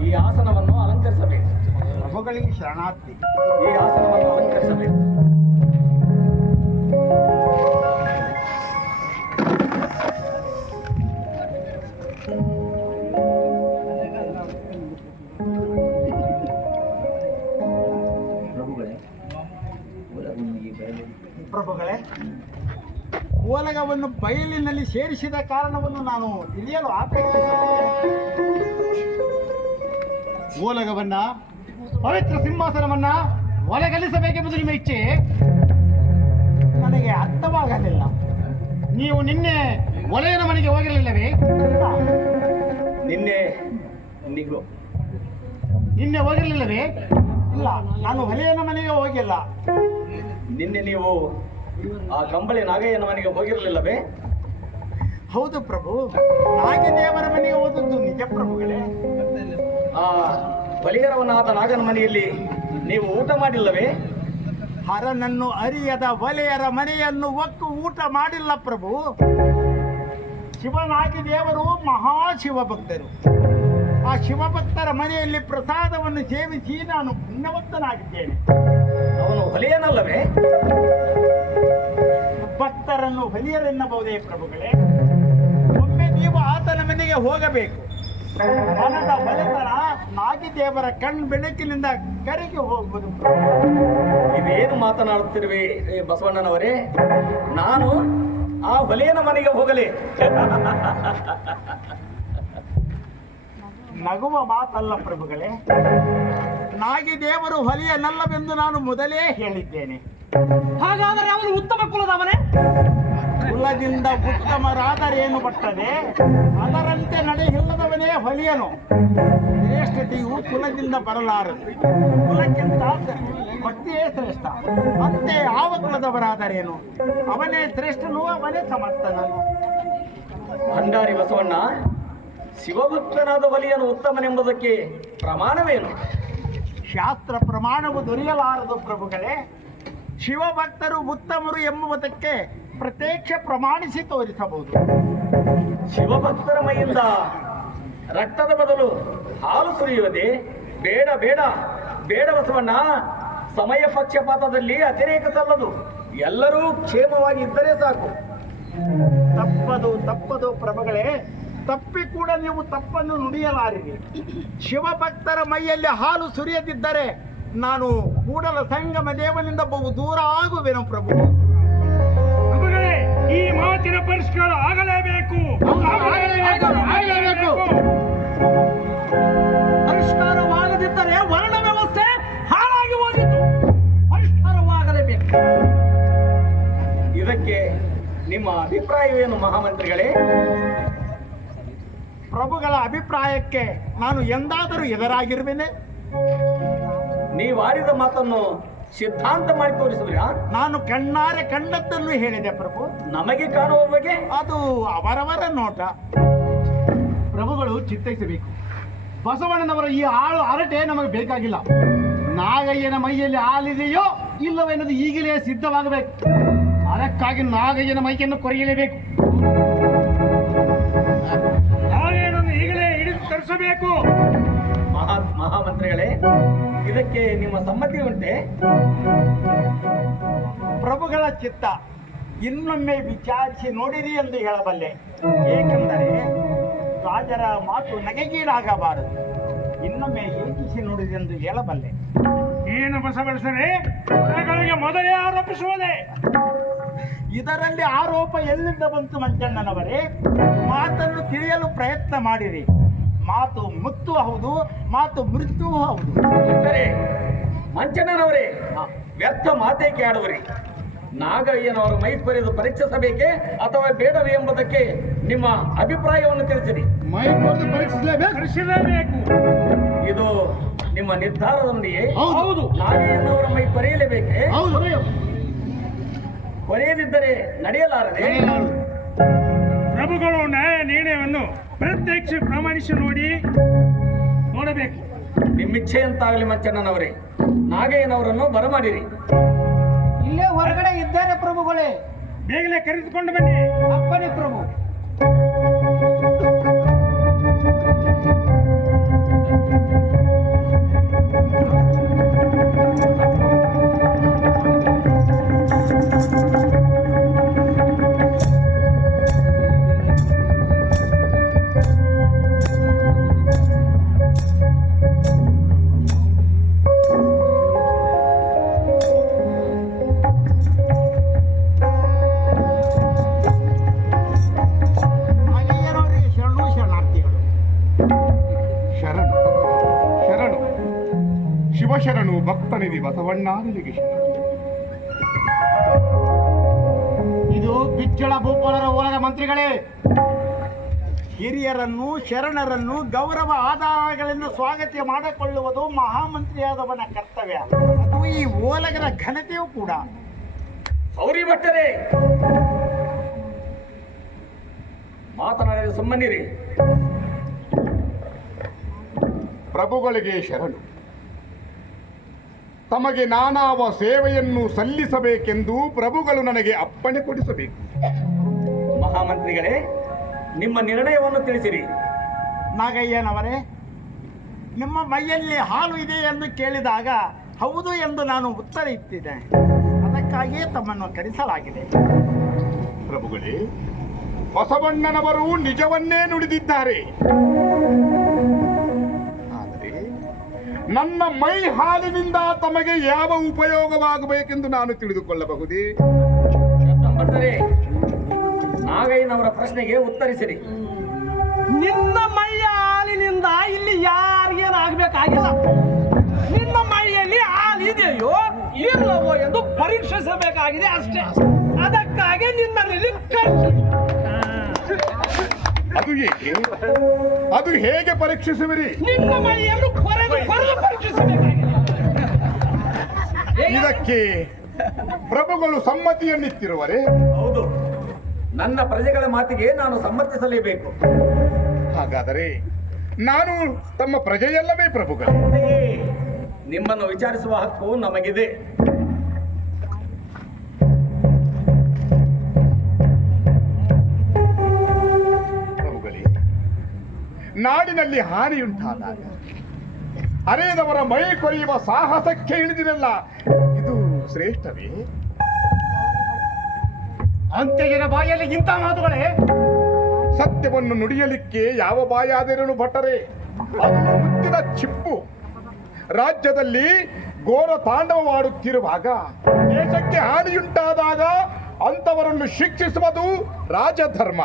ಈ ಆಸನವನ್ನು ಅಲಂಕರಿಸಬೇಕು. ಪ್ರಭುಗಳಿಗೆ ಶರಣಾರ್ಥಿ. ಈ ಆಸನವನ್ನು ಅಲಂಕರಿಸಬೇಕು. ಪ್ರಭುಗಳೇ, ಓಲಗವನ್ನು ಬಯಲಿನಲ್ಲಿ ಸೇರಿಸಿದ ಕಾರಣವನ್ನು ನಾನು ತಿಳಿಯಲು ಆಪೇಕ್ಷಿಸುತ್ತೇನೆ. ಓಲಗವನ್ನ ಪವಿತ್ರ ಸಿಂಹಾಸನವನ್ನ ಒಳಗಲಿಸಬೇಕೆಂಬುದು ನಿಮ್ಮ ಇಚ್ಛೆ. ನನಗೆ ಅರ್ಥವಾಗಲಿಲ್ಲ. ನೀವು ನಿನ್ನೆ ಒಲೆಯನ ಮನೆಗೆ ಹೋಗಿರಲಿಲ್ಲವೇ? ನಿನ್ನೆ ನಿನ್ನೆ ಹೋಗಿರಲಿಲ್ಲವೇ? ಇಲ್ಲ, ನಾನು ಹೊಲೆಯನ ಮನೆಗೆ ಹೋಗಿಲ್ಲ. ನಿನ್ನೆ ನೀವು ಆ ಕಂಬಳಿ ನಾಗಯ್ಯನ ಮನೆಗೆ ಹೋಗಿರಲಿಲ್ಲವೇ? ಹೌದು ಪ್ರಭು, ನಾಗದೇವರ ಮನೆಗೆ ಹೋದದ್ದು ನಿಜ ಪ್ರಭುಗಳೇ. ಆ ಬಲಿಯರವನಾದ ನಾಗನ ಮನೆಯಲ್ಲಿ ನೀವು ಊಟ ಮಾಡಿಲ್ಲವೇ? ಹರನನ್ನು ಅರಿಯದ ಒಲೆಯರ ಮನೆಯನ್ನು ಒಕ್ಕು ಊಟ ಮಾಡಿಲ್ಲ ಪ್ರಭು. ಶಿವನಾಗಿದೇವರು ಮಹಾಶಿವ ಭಕ್ತರು. ಆ ಶಿವಭಕ್ತರ ಮನೆಯಲ್ಲಿ ಪ್ರಸಾದವನ್ನು ಸೇವಿಸಿ ನಾನು ಪುಣ್ಯವಂತನಾಗಿದ್ದೇನೆ. ಅವನು ಹೊಲೆಯನಲ್ಲವೇ? ಭಕ್ತರನ್ನು ಹೊಲಿಯರೆನ್ನಬಹುದೇ ಪ್ರಭುಗಳೇ? ಒಮ್ಮೆ ನೀವು ಆತನ ಮನೆಗೆ ಹೋಗಬೇಕು. ಮನದ ಹೊಲೆತನ ನಾಗಿದೇವರ ಬೆಳಕಿನಿಂದ ಕರಗಿ ಹೋಗುವುದು. ಇದೇನು ಮಾತನಾಡುತ್ತಿರುವೆ ಬಸವಣ್ಣನವರೇ? ನಾನು ಆ ಹೊಲೆಯನ ಮನೆಗೆ ಹೋಗಲಿ? ನಗುವ ಮಾತಲ್ಲ ಪ್ರಭುಗಳೇ. ನಾಗಿದೇವರು ಹೊಲೆಯನಲ್ಲವೆಂದು ನಾನು ಮೊದಲೇ ಹೇಳಿದ್ದೇನೆ. ಹಾಗಾದರೆ ಅವನು ಉತ್ತಮ ಕುಲದವನೇ? ಕುಲದಿಂದ ಉತ್ತಮರಾದರೇನು ಬರ್ತದೆ, ಅದರಂತೆ ನಡೆಯಿಲ್ಲದವನೇ ಹೊಲಿಯನು. ಶ್ರೇಷ್ಠತೆಯು ಕುಲದಿಂದ ಬರಲಾರದು. ಕುಲಕ್ಕಿಂತ ಭಕ್ತಿಯೇ ಶ್ರೇಷ್ಠ. ಅಂತೆ ಯಾವ ಕುಲದವರಾದರೇನು, ಅವನೇ ಶ್ರೇಷ್ಠನು, ಅವನೇ ಸಮರ್ಥನನು. ಭಂಡಾರಿ ಬಸವಣ್ಣ, ಶಿವಭಕ್ತನಾದ ಹೊಲೆಯನು ಉತ್ತಮನೆಂಬುದಕ್ಕೆ ಪ್ರಮಾಣವೇನು? ಶಾಸ್ತ್ರ ಪ್ರಮಾಣವು ದೊರೆಯಲಾರದು ಪ್ರಭುಗಳೇ. ಶಿವಭಕ್ತರು ಉತ್ತಮರು ಎಂಬುದಕ್ಕೆ ಪ್ರತ್ಯಕ್ಷ ಪ್ರಮಾಣಿಸಿ ತೋರಿಸಬಹುದು. ಶಿವಭಕ್ತರ ಮೈಯಿಂದ ರಕ್ತದ ಬದಲು ಹಾಲು ಸುರಿಯುವುದೇ? ಬೇಡ ಬೇಡ ಬೇಡ ಬಸವಣ್ಣ. ಸಮಯ ಪಕ್ಷಪಾತದಲ್ಲಿ ಅತಿರೇಕ ಸಲ್ಲದು. ಎಲ್ಲರೂ ಕ್ಷೇಮವಾಗಿ ಇದ್ದರೆ ಸಾಕು. ತಪ್ಪದು ಪ್ರಭುಗಳೇ. ತಪ್ಪಿ ಕೂಡ ನೀವು ತಪ್ಪನ್ನು ನುಡಿಯಲಾರಿರಿ. ಶಿವಭಕ್ತರ ಮೈಯಲ್ಲಿ ಹಾಲು ಸುರಿಯದಿದ್ದರೆ ನಾನು ಕೂಡಲ ಸಂಗಮ ದೇವನಿಂದ ಬಹು ದೂರ ಆಗುವೆನು ಪ್ರಭು. ಪ್ರಭುಗಳೇ, ಈ ಮಾತಿನ ಪರಿಷ್ಕಾರ ಆಗಲೇಬೇಕು. ಪರಿಷ್ಕಾರವಾಗದಿದ್ದರೆ ವರ್ಣ ವ್ಯವಸ್ಥೆ ಹಾಳಾಗಿ ಹೋಗಿತ್ತು. ಪರಿಷ್ಕಾರವಾಗಲೇಬೇಕು. ಇದಕ್ಕೆ ನಿಮ್ಮ ಅಭಿಪ್ರಾಯವೇನು ಮಹಾಮಂತ್ರಿಗಳೇ? ಪ್ರಭುಗಳ ಅಭಿಪ್ರಾಯಕ್ಕೆ ನಾನು ಎಂದಾದರೂ ಎದುರಾಗಿರುವೆನೆ? ನೀವಾಡಿದ ಮಾತನ್ನು ಸಿದ್ಧಾಂತ ಮಾಡಿ ತೋರಿಸಿದ್ರಾ? ನಾನು ಕಣ್ಣಾರೆ ಕಂಡದ್ದನ್ನು ಹೇಳಿದೆ ಪ್ರಭು. ನಮಗೆ ಕಾಣುವ ಬಗ್ಗೆ ಅದು ಅವರವರ ನೋಟ. ಪ್ರಭುಗಳು ಚಿತ್ತೈಸಬೇಕು. ಬಸವಣ್ಣನವರ ಈ ಆಳು ಹರಟೆ ನಮಗೆ ಬೇಕಾಗಿಲ್ಲ. ನಾಗಯ್ಯನ ಮೈಯಲ್ಲಿ ಹಾಲಿದೆಯೋ ಇಲ್ಲವೆನ್ನೋದು ಈಗಲೇ ಸಿದ್ಧವಾಗಬೇಕು. ಅದಕ್ಕಾಗಿ ನಾಗಯ್ಯನ ಮೈಯನ್ನು ಕೊರೆಯಲೇಬೇಕು. ನಾಗೇನನ್ನು ಈಗಲೇ ಹಿಡಿದು ತರಿಸಬೇಕು. ಮಹಾಮಂತ್ರಿಗಳೇ, ಇದಕ್ಕೆ ನಿಮ್ಮ ಸಮ್ಮತಿ ಉಂಟೆ? ಪ್ರಭುಗಳ ಚಿತ್ತ. ಇನ್ನೊಮ್ಮೆ ವಿಚಾರಿಸಿ ನೋಡಿರಿ ಎಂದು ಹೇಳಬಲ್ಲೆ. ಏಕೆಂದರೆ ರಾಜರ ಮಾತು ನಗೆಗೀಡಾಗಬಾರದು. ಇನ್ನೊಮ್ಮೆ ಯೋಚಿಸಿ ನೋಡಿರಿ ಎಂದು ಹೇಳಬಲ್ಲೆ. ಏನು ಬಸವಳಿಸರೆ, ಹೊರಗಳಿಗೆ ಮೊದಲೇ ಆರೋಪಿಸುವುದೇ? ಇದರಲ್ಲಿ ಆರೋಪ ಎಲ್ಲಿಂದ ಬಂತು ಮಂಜಣ್ಣನವರೇ? ಮಾತನ್ನು ತಿಳಿಯಲು ಪ್ರಯತ್ನ ಮಾಡಿರಿ. ಮಾತು ಮುತ್ತು ಹೌದು, ಮಾತು ಮೃತ್ಯು ಹೌದು. ಅಂದರೆ ಮಂಚಣ್ಣನವರೇ, ವ್ಯರ್ಥ ಮಾತೇಕೆ ಆಡುವರಿ? ನಾಗಯ್ಯನವರ ಮೈ ಕೊರೆದು ಪರೀಕ್ಷಿಸಬೇಕೇ ಅಥವಾ ಬೇಡವೇ ಎಂಬುದಕ್ಕೆ ನಿಮ್ಮ ಅಭಿಪ್ರಾಯವನ್ನು ತಿಳಿಸಿರಿ. ಮೈ ಕೊರೆದು ಪರೀಕ್ಷಿಸಲೇಬೇಕು. ಪರಿಶೀಲಿಸಬೇಕು. ಇದು ನಿಮ್ಮ ನಿರ್ಧಾರದೊಂದಿಗೆ ಹೌದು. ನಾಗಯ್ಯನವರ ಮೈ ಕೊರೆಯಲೇಬೇಕೆ? ಹೌದು. ಕೊರೆಯದಿದ್ದರೆ ನಡೆಯಲಾರದೆ. ಪ್ರಭುಗಳು ನ್ಯಾಯ ನಿರ್ಣಯವನ್ನು ಪ್ರತ್ಯಕ್ಷ ಪ್ರಮಾಣಿಸಿ ನೋಡಬೇಕು. ನಿಮ್ಮಿಚ್ಛೆಯಂತಾಗಲಿ ಮಂಚಣ್ಣನವರೇ. ನಾಗಯ್ಯನವರನ್ನು ಬರಮಾಡಿರಿ. ಇಲ್ಲೇ ಹೊರಗಡೆ ಇದ್ದಾರೆ ಪ್ರಭುಗಳೇ. ಬೇಗನೆ ಕರೆದುಕೊಂಡು ಬನ್ನಿ. ಅಪ್ಪನೇ ಪ್ರಭು. ಭಕ್ತನಿಧಿ ಬಸವಣ್ಣ ನಿನಗೆ ಇದು ಬಿಚ್ಚಳ ಭೂಪಾಲರ ಓಲದ ಮಂತ್ರಿಗಳೇ. ಹಿರಿಯರನ್ನು ಶರಣರನ್ನು ಗೌರವ ಆದಾಯಗಳಿಂದ ಸ್ವಾಗತ ಮಾಡಿಕೊಳ್ಳುವುದು ಮಹಾಮಂತ್ರಿಯಾದವನ ಕರ್ತವ್ಯ. ಅದು ಈ ಓಲಗದ ಘನತೆಯೂ ಕೂಡ. ಸೌರಿ ಭಟ್ಟರೇ, ಮಾತನಾಡಿದ ಸುಮ್ಮನಿರಿ. ಪ್ರಭುಗಳಿಗೆ ಶರಣು. ತಮಗೆ ನಾನಾವ ಸೇವೆಯನ್ನು ಸಲ್ಲಿಸಬೇಕೆಂದು ಪ್ರಭುಗಳು ನನಗೆ ಅಪ್ಪಣೆ ಕೊಡಿಸಬೇಕು. ಮಹಾಮಂತ್ರಿಗಳೇ, ನಿಮ್ಮ ನಿರ್ಣಯವನ್ನು ತಿಳಿಸಿರಿ. ನಾಗಯ್ಯನವರೇ, ನಿಮ್ಮ ಮೈಯಲ್ಲಿ ಹಾಲು ಇದೆ ಎಂದು ಕೇಳಿದಾಗ ಹೌದು ಎಂದು ನಾನು ಉತ್ತರಿಸಿದೆ. ಅದಕ್ಕಾಗಿಯೇ ತಮ್ಮನ್ನು ಕರೆಸಲಾಗಿದೆ. ಪ್ರಭುಗಳೇ, ಬಸವಣ್ಣನವರು ನಿಜವನ್ನೇ ನುಡಿದಿದ್ದಾರೆ. ಆದರೆ ನನ್ನ ಮೈ ಹಾಲಿನಿಂದ ತಮಗೆ ಯಾವ ಉಪಯೋಗವಾಗಬೇಕೆಂದು ನಾನು ತಿಳಿದುಕೊಳ್ಳಬಹುದೇ? ಭಟ್ಟರೇ, ನಾಗಯ್ಯನವರ ಪ್ರಶ್ನೆಗೆ ಉತ್ತರಿಸಿರಿ. ನಿನ್ನ ಮೈಯ ಹಾಲಿನಿಂದ ಇಲ್ಲಿ ಯಾರಿಗೇನಾಗಬೇಕಾಗಿಲ್ಲ. ನಿನ್ನ ಮೈಯಲ್ಲಿ ಹಾಲಿದೆಯೋ ಇಲ್ಲವೋ ಎಂದು ಪರೀಕ್ಷಿಸಬೇಕಾಗಿದೆ ಅಷ್ಟೇ. ಅದಕ್ಕಾಗಿ ನಿನ್ನಲ್ಲಿ ಅದು ಹೇಗೆ ಪರೀಕ್ಷಿಸುವಿರಿ? ನಿನ್ನ ಮೈಯನ್ನು ಕೊರೆದು ಪರೀಕ್ಷಿಸಬೇಕಾಗಿದೆ. ಇದಕ್ಕೆ ಪ್ರಭುಗಳು ಸಮ್ಮತಿಯನ್ನಿತ್ತಿರುವರೇ? ಹೌದು, ನನ್ನ ಪ್ರಜೆಗಳ ಮಾತಿಗೆ ನಾನು ಸಮ್ಮತಿಸಲೇಬೇಕು. ಹಾಗಾದರೆ ನಾನು ತಮ್ಮ ಪ್ರಜೆಯಲ್ಲವೇ ಪ್ರಭುಗಳು? ನಿಮ್ಮನ್ನು ವಿಚಾರಿಸುವ ಹಕ್ಕು ನಮಗಿದೆ. ಪ್ರಭುಗಳೇ, ನಾಡಿನಲ್ಲಿ ಹಾನಿಯುಂಟಾದಾಗ ಅರೇದವರ ಮೈ ಕೊರೆಯುವ ಸಾಹಸಕ್ಕೆ ಇಳಿದಿರಲ್ಲ, ಇದು ಶ್ರೇಷ್ಠವೇ? ಅಂತ್ಯಜನ ಬಾಯಲ್ಲಿ ಇಂಥ ಮಾತುಗಳೇ? ಸತ್ಯವನ್ನು ನುಡಿಯಲಿಕ್ಕೆ ಯಾವ ಬಾಯಾದಿರಲು ಭಟ್ಟರೆ, ಅದು ಮುತ್ತಿನ ಚಿಪ್ಪು. ರಾಜ್ಯದಲ್ಲಿ ಘೋರ ತಾಂಡವವಾಡುತ್ತಿರುವಾಗ, ದೇಶಕ್ಕೆ ಹಾನಿಯುಂಟಾದಾಗ ಅಂತವರನ್ನು ಶಿಕ್ಷಿಸುವುದು ರಾಜಧರ್ಮ.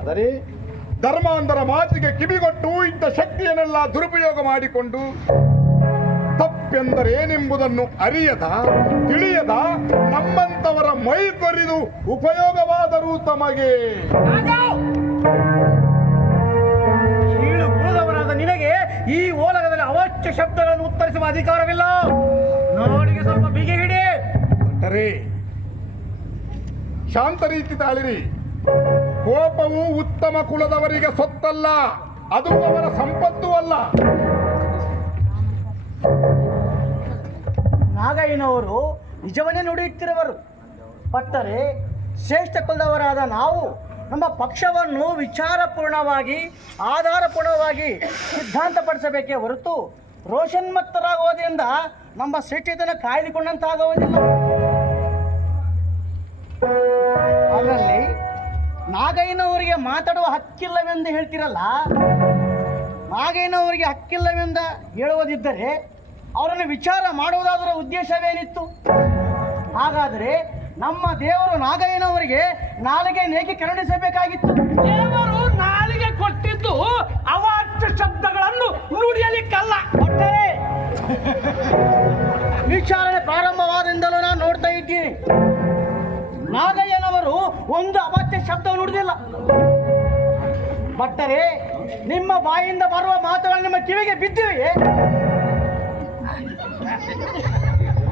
ಆದರೆ ಧರ್ಮಾಂಧರ ಮಾತಿಗೆ ಕಿವಿಗೊಟ್ಟು ಇಂಥ ಶಕ್ತಿಯನ್ನೆಲ್ಲ ದುರುಪಯೋಗ ಮಾಡಿಕೊಂಡು ತಪ್ಪೆಂದರೇನೆಂಬುದನ್ನು ಅರಿಯದ ತಿಳಿಯದ ನಮ್ಮಂತವರ ಮೈ ಕೊರಿದು ಉಪಯೋಗವಾದರೂ ತಮಗೆ. ಕೀಳು ಕುಲದವರಾದ ನಿನಗೆ ಈ ಓಲಗದಲ್ಲಿ ಅವಾಚ್ಯ ಶಬ್ದಗಳನ್ನು ಉತ್ತರಿಸುವ ಅಧಿಕಾರವಿಲ್ಲ. ನಾಡಿಗೆ ಸ್ವಲ್ಪ ಬಿಗಿ ಹಿಡಿ. ಭಟ್ಟರೇ, ಶಾಂತ ರೀತಿ ತಾಳಿರಿ. ಕೋಪವು ಉತ್ತಮ ಕುಲದವರಿಗೆ ಸೊತ್ತಲ್ಲ, ಅದು ಅವರ ಸಂಪತ್ತೂ ಅಲ್ಲ. ನಾಗಯ್ಯನವರು ನಿಜವನ್ನೇ ನುಡಿಯುತ್ತಿರುವರು. ಭಟ್ಟರೇ, ಶ್ರೇಷ್ಠ ಕುಲದವರಾದ ನಾವು ನಮ್ಮ ಪಕ್ಷವನ್ನು ವಿಚಾರಪೂರ್ಣವಾಗಿ ಆಧಾರಪೂರ್ಣವಾಗಿ ಸಿದ್ಧಾಂತಪಡಿಸಬೇಕೇ ಹೊರತು ರೋಷನ್ಮತ್ತರಾಗುವುದರಿಂದ ನಮ್ಮ ಶ್ರೇಷ್ಠತೆಯನ್ನು ಕಾಯ್ದುಕೊಂಡಂತಾಗುವುದಿಲ್ಲ. ಅದರಲ್ಲಿ ನಾಗಯ್ಯನವರಿಗೆ ಮಾತಾಡುವ ಹಕ್ಕಿಲ್ಲವೆಂದು ಹೇಳ್ತಿರಲ್ಲ, ನಾಗಯ್ಯನವರಿಗೆ ಹಕ್ಕಿಲ್ಲವೆಂದ ಹೇಳುವುದಿದ್ದರೆ ಅವರನ್ನು ವಿಚಾರ ಮಾಡುವುದಾದರ ಉದ್ದೇಶವೇನಿತ್ತು? ಹಾಗಾದರೆ ನಮ್ಮ ದೇವರು ನಾಗಯ್ಯನವರಿಗೆ ನಾಲಿಗೆ ನೇಕಿ ಕರುಣಿಸಬೇಕಾಗಿತ್ತು. ದೇವರು ನಾಲಿಗೆ ಕೊಟ್ಟಿದ್ದು ಅವಾಚ್ಯ ಶಬ್ದಗಳನ್ನು ನುಡಿಯಲಿಕ್ಕಲ್ಲ. ಭಟ್ಟರೇ, ವಿಚಾರಣೆ ಪ್ರಾರಂಭವಾದಿಂದಲೂ ನಾನು ನೋಡ್ತಾ ಇದ್ದೀನಿ, ನಾಗಯ್ಯನವರು ಒಂದು ಅವಾಚ್ಯ ಶಬ್ದ ನುಡಿದಿಲ್ಲ. ಭಟ್ಟರೇ, ನಿಮ್ಮ ಬಾಯಿಂದ ಬರುವ ಮಾತುಗಳು ನಿಮ್ಮ ಕಿವಿಗೆ ಬಿದ್ದಿವೆಯೇ?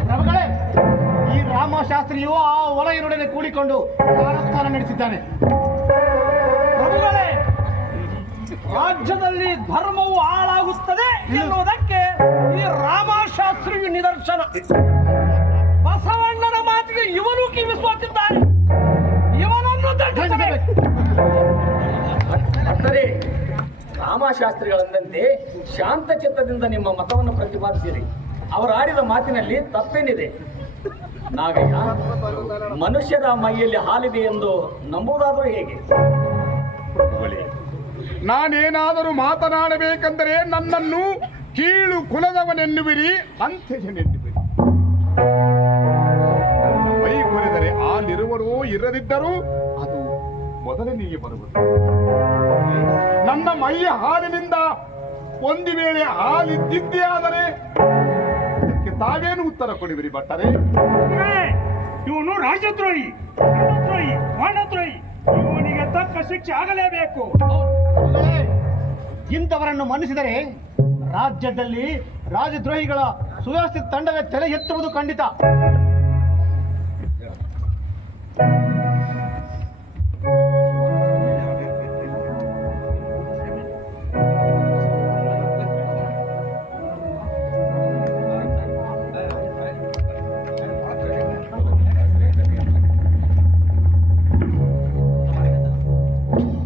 ಪ್ರಭುಗಳೇ, ಈ ರಾಮಶಾಸ್ತ್ರಿಯು ಆ ಒಲಗಿನೊಡನೆ ಕೂಡಿಕೊಂಡು ಕಾಲಸ್ಥಾನ ನಡೆಸಿದ್ದಾನೆ. ಪ್ರಭುಗಳೇ, ರಾಜ್ಯದಲ್ಲಿ ಧರ್ಮವು ಹಾಳಾಗುತ್ತದೆ ಎನ್ನುವುದಕ್ಕೆ ಈ ರಾಮಶಾಸ್ತ್ರಿಯು ನಿದರ್ಶನ. ಬಸವಣ್ಣನ ಮಾತಿಗೆ ಇವನು ಕಿವಿಸುತ್ತಿದ್ದಾನೆ. ಇವನನ್ನು ದಂಡಿಸಬೇಕು. ಭಟ್ಟರೇ, ರಾಮಶಾಸ್ತ್ರಿಗಳಂದಂತೆ ಶಾಂತ ಚಿತ್ತದಿಂದ ನಿಮ್ಮ ಮತವನ್ನು ಪ್ರತಿಪಾದಿಸಿರಿ. ಅವರು ಆಡಿದ ಮಾತಿನಲ್ಲಿ ತಪ್ಪೇನಿದೆ? ನಾಗಯ್ಯ, ಮನುಷ್ಯರ ಮೈಯಲ್ಲಿ ಹಾಲಿದೆ ಎಂದು ನಂಬುವುದಾದರೂ ಹೇಗೆ? ಪ್ರಭುಗಳೇ, ನಾನೇನಾದರೂ ಮಾತನಾಡಬೇಕೆಂದರೆ ನನ್ನನ್ನು ಕೀಳು ಕುಲದವನೆನ್ನುವಿರಿ, ಅಂತ್ಯಜನೆನ್ನುವಿರಿ. ನನ್ನ ಮೈ ಕೊರೆದರೆ ಹಾಲಿರುವರೋ ಇರದಿದ್ದರೂ ಅದು ಮೊದಲನೆಯೇ ಬರುವುದು. ನನ್ನ ಮೈಯ ಹಾಲಿನಿಂದ ಒಂದು ವೇಳೆ ಹಾಲಿದ್ದಿದ್ದೇ ಆದರೆ ತಾವೇನು ಉತ್ತರ ಕೊಡುವಿರಿ ಭಟ್ಟರೇ? ಇವನು ರಾಜದ್ರೋಹಿ, ಧರ್ಮದ್ರೋಹಿ, ವಾಣದ್ರೋಹಿ. ಇವನಿಗೆ ತಕ್ಕ ಶಿಕ್ಷೆ ಆಗಲೇಬೇಕು. ಇಂಥವರನ್ನು ಮನ್ನಿಸಿದರೆ ರಾಜ್ಯದಲ್ಲಿ ರಾಜದ್ರೋಹಿಗಳ ಸುವ್ಯವಸ್ಥಿತ ತಂಡವೇ ತಲೆ ಎತ್ತುವುದು ಖಂಡಿತ.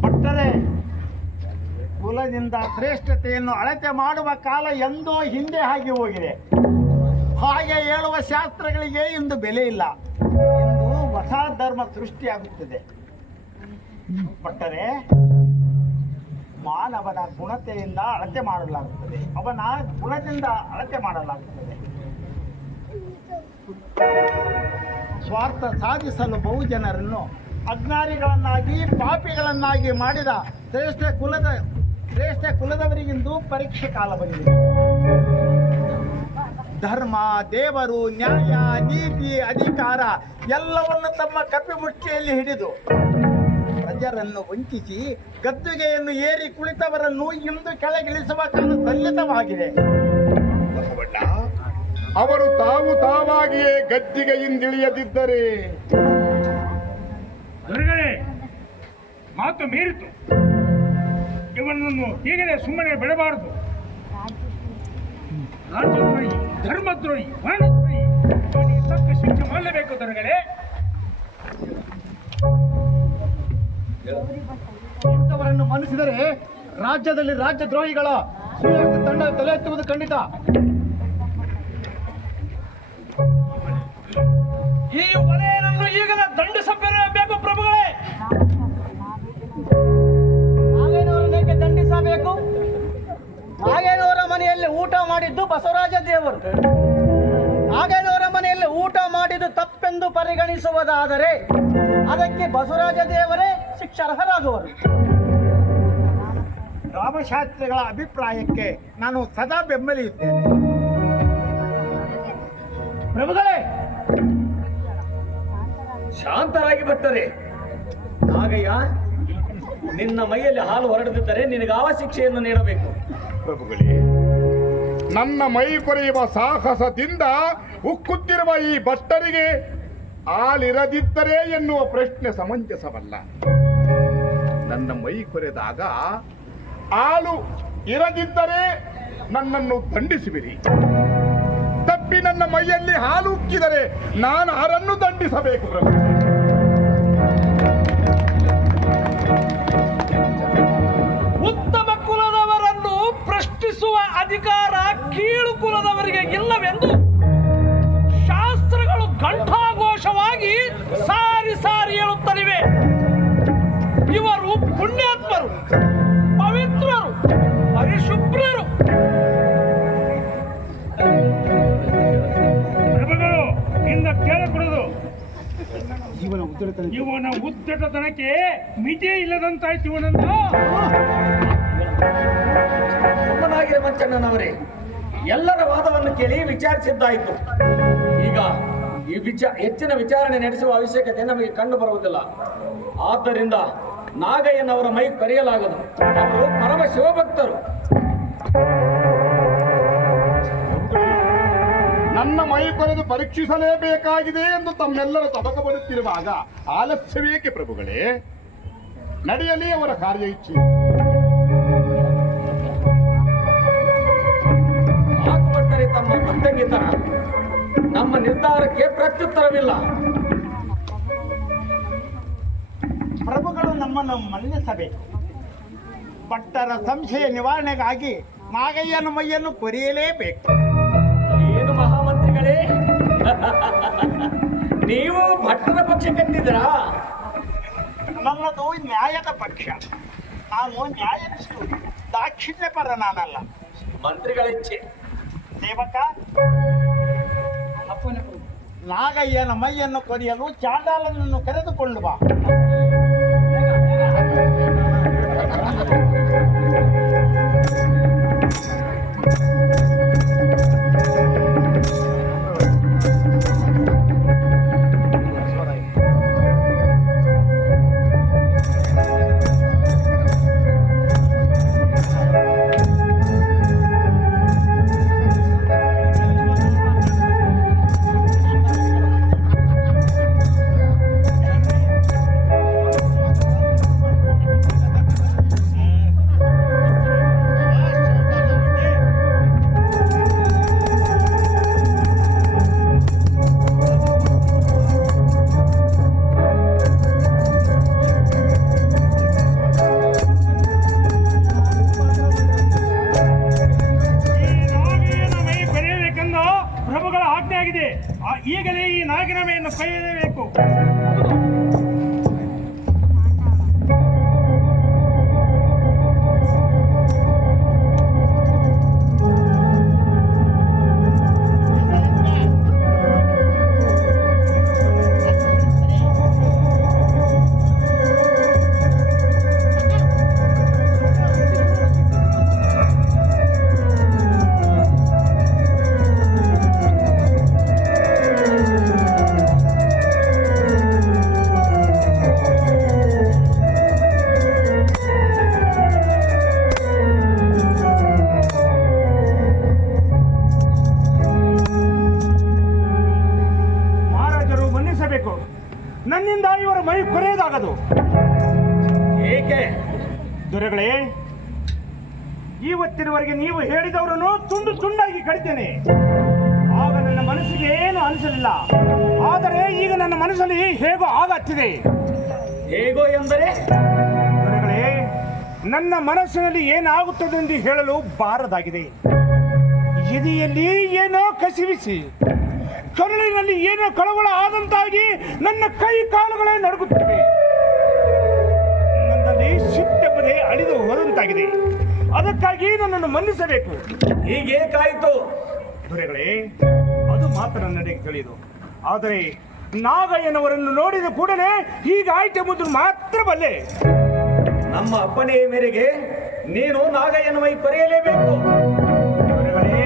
ಭಟ್ಟರೇ, ಕುಲದಿಂದ ಶ್ರೇಷ್ಠತೆಯನ್ನು ಅಳತೆ ಮಾಡುವ ಕಾಲ ಎಂದೋ ಹಿಂದೆ ಆಗಿ ಹೋಗಿದೆ. ಹಾಗೆ ಹೇಳುವ ಶಾಸ್ತ್ರಗಳಿಗೆ ಇಂದು ಬೆಲೆ ಇಲ್ಲ. ಇಂದು ಹೊಸ ಧರ್ಮ ಸೃಷ್ಟಿಯಾಗುತ್ತದೆ. ಭಟ್ಟರೇ, ಮಾನವನ ಗುಣತೆಯಿಂದ ಅಳತೆ ಮಾಡಲಾಗುತ್ತದೆ, ಅವನ ಗುಣದಿಂದ ಅಳತೆ ಮಾಡಲಾಗುತ್ತದೆ. ಸ್ವಾರ್ಥ ಸಾಧಿಸಲು ಬಹುಜನರನ್ನು ಅಜ್ಞಾನಿಗಳನ್ನಾಗಿ ಪಾಪಿಗಳನ್ನಾಗಿ ಮಾಡಿದ ಶ್ರೇಷ್ಠ ಕುಲದವರಿಗಿಂದು ಪರೀಕ್ಷೆ ಕಾಲ ಬಂದಿದೆ. ಧರ್ಮ, ದೇವರು, ನ್ಯಾಯ, ನೀತಿ, ಅಧಿಕಾರ ಎಲ್ಲವನ್ನು ತಮ್ಮ ಕಪಿಮುಷ್ಟಿಯಲ್ಲಿ ಹಿಡಿದು ಪ್ರಜರನ್ನು ವಂಚಿಸಿ ಗದ್ದುಗೆಯನ್ನು ಏರಿ ಕುಳಿತವರನ್ನು ಇಂದು ಕೆಳಗಿಳಿಸುವ ಕಾಲ ಸನ್ನಿಹಿತವಾಗಿದೆ. ಬಸವಣ್ಣ, ಅವರು ತಾವಾಗಿಯೇ ಗದ್ದಿಗೆಯಿಂದಿಳಿಯದಿದ್ದರೆ ಹೊರಗಡೆ ಮಾತು ಮೀರಿತು. ಇವನನ್ನು ಹೀಗಲೇ ಸುಮ್ಮನೆ ಬಿಡಬಾರದು. ರಾಜದ್ರೋಹಿ, ಧರ್ಮದ್ರೋಹಿ, ವಾಣದ್ರೋಹಿ, ಇವನಿಗೆ ತಕ್ಕ ಶಿಕ್ಷೆ ಮಾಡಲೇಬೇಕು. ಹೊರಗಡೆ ಇಂಥವರನ್ನು ಮನ್ನಿಸಿದರೆ ರಾಜ್ಯದಲ್ಲಿ ರಾಜ್ಯದ್ರೋಹಿಗಳ ಸುವ್ಯವಸ್ಥಿತ ತಂಡ ತಲೆ ಎತ್ತುವುದು ಖಂಡಿತ. ಈ ವಲಯನನ್ನು ಈಗಲೇ ದಂಡಿಸಬೇಕು ಪ್ರಭುಗಳೇ. ನಾಗೇನವರನ್ನೇಕೆ ದಂಡಿಸಬೇಕು? ನಾಗೇನವರ ಮನೆಯಲ್ಲಿ ಊಟ ಮಾಡಿದ್ದು ಬಸವರಾಜ ದೇವರು. ನಾಗೇನವರ ಮನೆಯಲ್ಲಿ ಊಟ ಮಾಡಿದ್ದು ತಪ್ಪೆಂದು ಪರಿಗಣಿಸುವುದಾದರೆ ಅದಕ್ಕೆ ಬಸವರಾಜ ದೇವರೇ ಶಿಕ್ಷಾರ್ಹರಾಗುವರು. ರಾಮಶಾಸ್ತ್ರಿಗಳ ಅಭಿಪ್ರಾಯಕ್ಕೆ ನಾನು ಸದಾ ಬೆಂಬಲಿಯುತ್ತೇನೆ. ಪ್ರಭುಗಳೇ, ಶಾಂತರಾಗಿ ಬರ್ತಾರೆ. ನಾಗಯ್ಯ, ನಿನ್ನ ಮೈಯಲ್ಲಿ ಹಾಲು ಹೊರಡದಿದ್ದರೆ ನಿನಗಾವ ಶಿಕ್ಷೆಯನ್ನು ನೀಡಬೇಕು. ಪ್ರಭುಗಳೇ, ನನ್ನ ಮೈ ಕೊರೆಯುವ ಸಾಹಸದಿಂದ ಉಕ್ಕುತ್ತಿರುವ ಈ ಭಟ್ಟರಿಗೆ ಹಾಲಿರದಿದ್ದರೆ ಎನ್ನುವ ಪ್ರಶ್ನೆ ಸಮಂಜಸವಲ್ಲ. ನನ್ನ ಮೈ ಕೊರೆದಾಗ ಹಾಲು ಇರದಿದ್ದರೆ ನನ್ನನ್ನು ದಂಡಿಸುವಿರಿ. ತಪ್ಪಿ ನನ್ನ ಮೈಯಲ್ಲಿ ಹಾಲು ಉಕ್ಕಿದರೆ ನಾನು ಯಾರನ್ನು ದಂಡಿಸಬೇಕು ಪ್ರಭು? ಉತ್ತಮ ಕುಲದವರನ್ನು ಪ್ರಶ್ನಿಸುವ ಅಧಿಕಾರ ಕೀಳು ಕುಲದವರಿಗೆ ಇಲ್ಲವೆಂದು ಶಾಸ್ತ್ರಗಳು ಘಂಟಾಘೋಷವಾಗಿ ಸಾರಿ ಸಾರಿ ಹೇಳುತ್ತಲಿವೆ. ಇವರು ಪುಣ್ಯಾತ್ಮರು, ಪವಿತ್ರರು, ಪರಿಶುಭ್ರರು. ಪ್ರಭುಗಳು ಇಂದ ಕೇಳಕೊಡೋದು. ಇವನ ಇವನ ಉದ್ದಟತನಕ್ಕೆ ಮಿತಿ ಇಲ್ಲದಂತಾಯ್ತು. ಇವನನ್ನು ಸುಮ್ಮನಾಗಿರ ಮಂಚಣ್ಣನವರೇ, ಎಲ್ಲರ ವಾದವನ್ನು ಕೇಳಿ ವಿಚಾರಿಸಿದ್ದಾಯಿತು. ಈಗ ಹೆಚ್ಚಿನ ವಿಚಾರಣೆ ನಡೆಸುವ ಅವಶ್ಯಕತೆ ನಮಗೆ ಕಂಡು ಬರುವುದಿಲ್ಲ. ಆದ್ದರಿಂದ ನಾಗಯ್ಯನವರ ಮೈ ಕರೆಯಲಾಗದು. ಅವರು ಪರಮ ಶಿವಭಕ್ತರು. ನನ್ನ ಮೈ ಕೊರೆದು ಪರೀಕ್ಷಿಸಲೇಬೇಕಾಗಿದೆ ಎಂದು ತಮ್ಮೆಲ್ಲರ ತಬಕ ಬರುತ್ತಿರುವಾಗ ಆಲಸ್ಯವೇಕೆ ಪ್ರಭುಗಳೇ? ನಡೆಯಲಿ ಅವರ ಕಾರ್ಯ ಇಚ್ಛೆ. ಸಾಕುಪಟ್ಟರೆ ತಮ್ಮ ಮಂದಂಗಿತನ. ನಮ್ಮ ನಿರ್ಧಾರಕ್ಕೆ ಪ್ರತ್ಯುತ್ತರವಿಲ್ಲ. ಪ್ರಭುಗಳು ನಮ್ಮನ್ನು ಮನ್ನಿಸಬೇಕು. ಭಟ್ಟರ ಸಂಶಯ ನಿವಾರಣೆಗಾಗಿ ನಾಗಯ್ಯನ ಮೈಯನ್ನು ಕೊರೆಯಲೇಬೇಕು. ಏನು ಮಹಾಮಂತ್ರಿಗಳೇ, ನೀವು ಭಟ್ಟರ ಪಕ್ಷ ಕಟ್ಟಿದ್ರಾ? ನನ್ನದು ನ್ಯಾಯದ ಪಕ್ಷ. ನಾನು ನ್ಯಾಯನಿಷ್ಠು, ದಾಕ್ಷಿಣ್ಯ ಪರ ನಾನಲ್ಲ. ಮಂತ್ರಿಗಳ ಇಚ್ಛೆ. ಸೇವಕ, ನಾಗಯ್ಯನ ಮೈಯನ್ನು ಕೊರೆಯಲು ಚಾಂಡಾಲನನ್ನು ಕರೆದುಕೊಂಡು ಬಾ. ಈಗಲೇ ಈ ನಾಗಿನಮೆಯನ್ನು ಕೈಯಲೇಬೇಕು. ನನ್ನಿಂದ ಇವರ ಮೈ ಕೊರೆಯದಾಗದು. ಏಕೆ? ದೊರೆಗಳೇ, ಇವತ್ತಿನವರೆಗೆ ನೀವು ಹೇಳಿದವರನ್ನು ತುಂಡು ತುಂಡಾಗಿ ಕಡಿತೇನೆ. ಆಗ ನನ್ನ ಮನಸ್ಸಿಗೆ ಏನು ಅನಿಸಲಿಲ್ಲ. ಆದರೆ ಈಗ ನನ್ನ ಮನಸ್ಸಲ್ಲಿ ಹೇಗೋ ಆಗತ್ತಿದೆ. ಹೇಗೋ ಎಂದರೆ? ದೊರೆಗಳೇ, ನನ್ನ ಮನಸ್ಸಿನಲ್ಲಿ ಏನಾಗುತ್ತದೆಂದು ಹೇಳಲು ಬಾರದಾಗಿದೆ. ಎದೆಯಲ್ಲಿ ಏನೋ ಕಸಿವಿಸಿ, ಕರುಳಿನಲ್ಲಿ ಏನೋ ಕಳವಳ ಆದಂತಾಗಿ ನನ್ನ ಕೈ ಕಾಲುಗಳೇ ನಡುಗುತ್ತಿವೆ. ನನ್ನಲ್ಲಿ ಸಿಟ್ಟೆಂಬುದೇ ಅಳಿದು ಹೋದಂತಾಗಿದೆ. ಅದಕ್ಕಾಗಿ ನನ್ನನ್ನು ಮನ್ನಿಸಬೇಕು. ಹೀಗೇಕಾಯಿತು? ದೊರೆಗಳೇ, ಅದು ಮಾತ್ರ ನನಗೆ ತಿಳಿದು. ಆದರೆ ನಾಗಯ್ಯನವರನ್ನು ನೋಡಿದ ಕೂಡಲೇ ಹೀಗಾಯ್ತೆಂಬುದು ಮಾತ್ರ ಬಲ್ಲೆ. ನಮ್ಮ ಅಪ್ಪನೆಯ ಮೇರೆಗೆ ನೀನು ನಾಗಯ್ಯನ ಮೈ ಕೊರೆಯಲೇಬೇಕು. ದೊರೆಗಳೇ,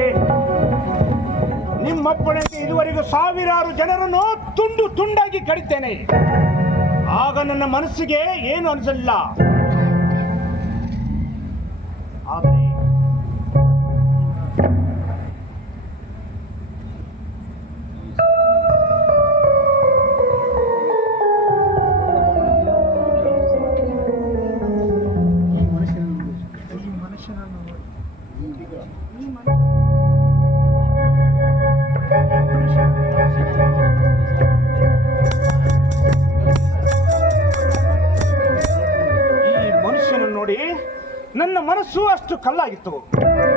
ನಿಮ್ಮಪ್ಪಣೆಗೆ ಇದುವರೆಗೂ ಸಾವಿರಾರು ಜನರನ್ನು ತುಂಡು ತುಂಡಾಗಿ ಕಡಿತೇನೆ. ಆಗ ನನ್ನ ಮನಸ್ಸಿಗೆ ಏನು ಅನಿಸಲಿಲ್ಲ. ಆದರೆ ನನ್ನ ಮನಸ್ಸು ಅಷ್ಟು ಕಲ್ಲಾಗಿತ್ತು.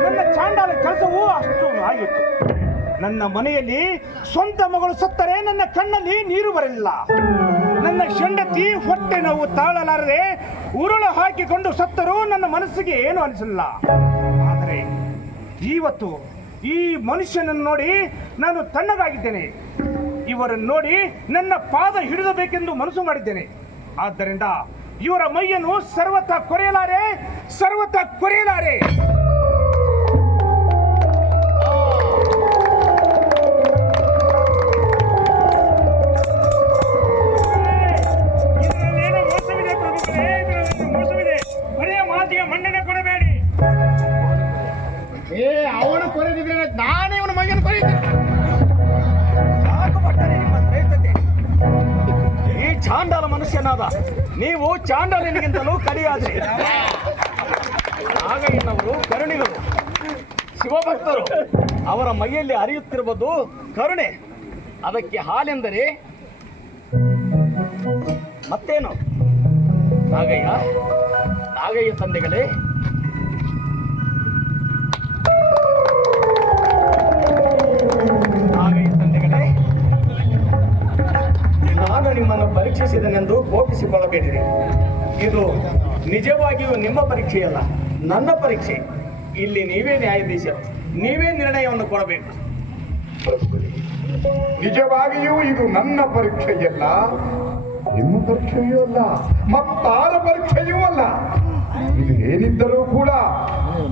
ನನ್ನ ಚಾಂಡಾಲ ಕೆಲಸವೂ ಅಷ್ಟು ಆಗಿತ್ತು. ನನ್ನ ಮನೆಯಲ್ಲಿ ಸ್ವಂತ ಮಗಳು ಸತ್ತರೆ ನನ್ನ ಕಣ್ಣಲ್ಲಿ ನೀರು ಬರಲಿಲ್ಲ. ನನ್ನ ಹೆಂಡತಿ ಹೊಟ್ಟೆ ನೋವು ತಾಳಲಾರದೆ ಉರುಳು ಹಾಕಿಕೊಂಡು ಸತ್ತರೂ ನನ್ನ ಮನಸ್ಸಿಗೆ ಏನು ಅನಿಸಲಿಲ್ಲ. ಆದರೆ ಇವತ್ತು ಈ ಮನುಷ್ಯನನ್ನು ನೋಡಿ ನಾನು ತಣ್ಣಗಾಗಿದ್ದೇನೆ. ಇವರನ್ನು ನೋಡಿ ನನ್ನ ಪಾದ ಹಿಡಿದಬೇಕೆಂದು ಮನಸ್ಸು ಮಾಡಿದ್ದೇನೆ. ಆದ್ದರಿಂದ ಇವರ ಮೈಯನ್ನು ಸರ್ವತಾ ಕೊರೆಯಲಾರೆ. ಇದರಲ್ಲೇನೋ ಮೋಸವಿದೆ ಪ್ರಭುಗಳೇ, ಇದರಲ್ಲಿ ಮೋಸವಿದೆ. ಬರೆಯ ಮಾತಿಗೆ ಮನ್ನಣೆ ಕೊಡಬೇಡಿ. ಅವನು ಕೊರೆದಿದ್ರೆ ನಾನೇ ಇವನ ಮೈಯನ್ನು ಕೊರೆಯುತ್ತೇನೆ. ಸಾಕು ಪಟ್ಟರೆ ನಿಮ್ಮ ಶ್ರೇಷ್ಠತೆ. ಈ ಚಾಂಡಾಲ ಮನುಷ್ಯನಾದ ನೀವು ಚಾಂಡಾಲನಿಗಿಂತಲೂ ಕಡಿಯಾದ್ರಿ. ನಾಗಯ್ಯನವರು ಕರುಣಿಗಳು, ಶಿವಭಕ್ತರು. ಅವರ ಮೈಯಲ್ಲಿ ಹರಿಯುತ್ತಿರುವುದು ಕರುಣೆ. ಅದಕ್ಕೆ ಹಾಲೆಂದರೆ ಮತ್ತೇನು? ನಾಗಯ್ಯ ತಂದೆಗಳೇ, ನಾನು ನಿಮ್ಮನ್ನು ಪರೀಕ್ಷಿಸಿದನೆಂದು ಕೋಪಿಸಿಕೊಳ್ಳಬೇಡಿರಿ. ಇದು ನಿಜವಾಗಿಯೂ ನಿಮ್ಮ ಪರೀಕ್ಷೆಯಲ್ಲ, ನನ್ನ ಪರೀಕ್ಷೆ. ಇಲ್ಲಿ ನೀವೇ ನ್ಯಾಯಾಧೀಶ, ನೀವೇ ನಿರ್ಣಯವನ್ನು ಕೊಡಬೇಕು. ನಿಜವಾಗಿಯೂ ಇದು ನನ್ನ ಪರೀಕ್ಷೆಯಲ್ಲ, ನಿಮ್ಮ ಪರೀಕ್ಷೆಯೂ ಅಲ್ಲ, ಮತ್ತಾರ ಪರೀಕ್ಷೆಯೂ ಅಲ್ಲ. ಇದು ಏನಿದ್ದರೂ ಕೂಡ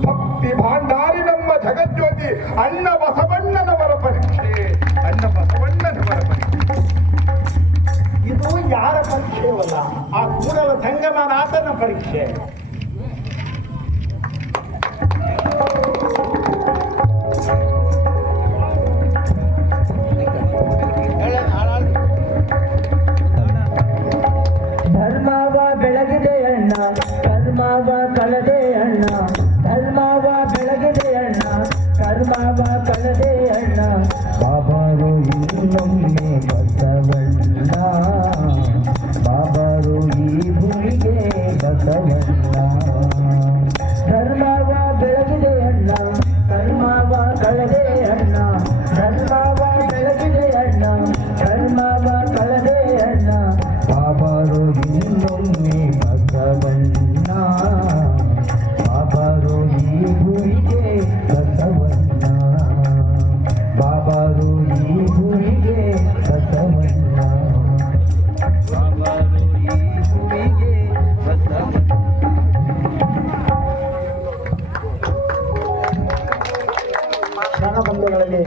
ಭಕ್ತಿ ಭಾಂಡಾರಿ ನಮ್ಮ ಜಗಜ್ಯೋತಿ ಅಣ್ಣ ಬಸವಣ್ಣನವರ ಪರೀಕ್ಷೆ. ಇದು ಯಾರ ಪರೀಕ್ಷೆಯವಲ್ಲ, ಆ ಕೂಡಲ ಸಂಗಮನಾಥನ ಪರೀಕ್ಷೆ. ಧರ್ಮವ ಬೆಳಗಿದೆ ಅಣ್ಣ, ಕರ್ಮವ ಕಳದೆ ಅಣ್ಣ. ಧರ್ಮವ ಬೆಳಗಿದೆ ಅಣ್ಣ, ಕರ್ಮವ ಕಳದೆ ಅಣ್ಣ. ಬಾಬಾರು ಇನ್ನೊಮ್ಮೆ ಬಸವಣ್ಣ, ಬಾಬಾರು ಈ ಭೂಮಿಗೆ ಬಸವಣ್ಣ. ಧರ್ಮವ ಬೆಳಗಿದೆ ಅಣ್ಣ, ಕರ್ಮವ ಕಳದೆ ಅಣ್ಣ. ಧರ್ಮವ ಬೆಳಗಿದೆ ಅಣ್ಣ, ಕರ್ಮವ ಕಳೆದೆ ಅಣ್ಣ ಬಾಬರು ಇನ್ನೊಮ್ಮೆ ಬಸವಣ್ಣ ಬಾಬರು ಈ ಭೂಮಿಗೆ ಬಸವಣ್ಣ ಬಾಬರು ಈ ಭೂಮಿಗೆ ಬಸವಣ್ಣ ಬಾಬರು ಈ ಭೂಮಿಗೆ ಬಸವಣ್ಣ ಶರಣ ಬಂಧುಗಳಲ್ಲಿ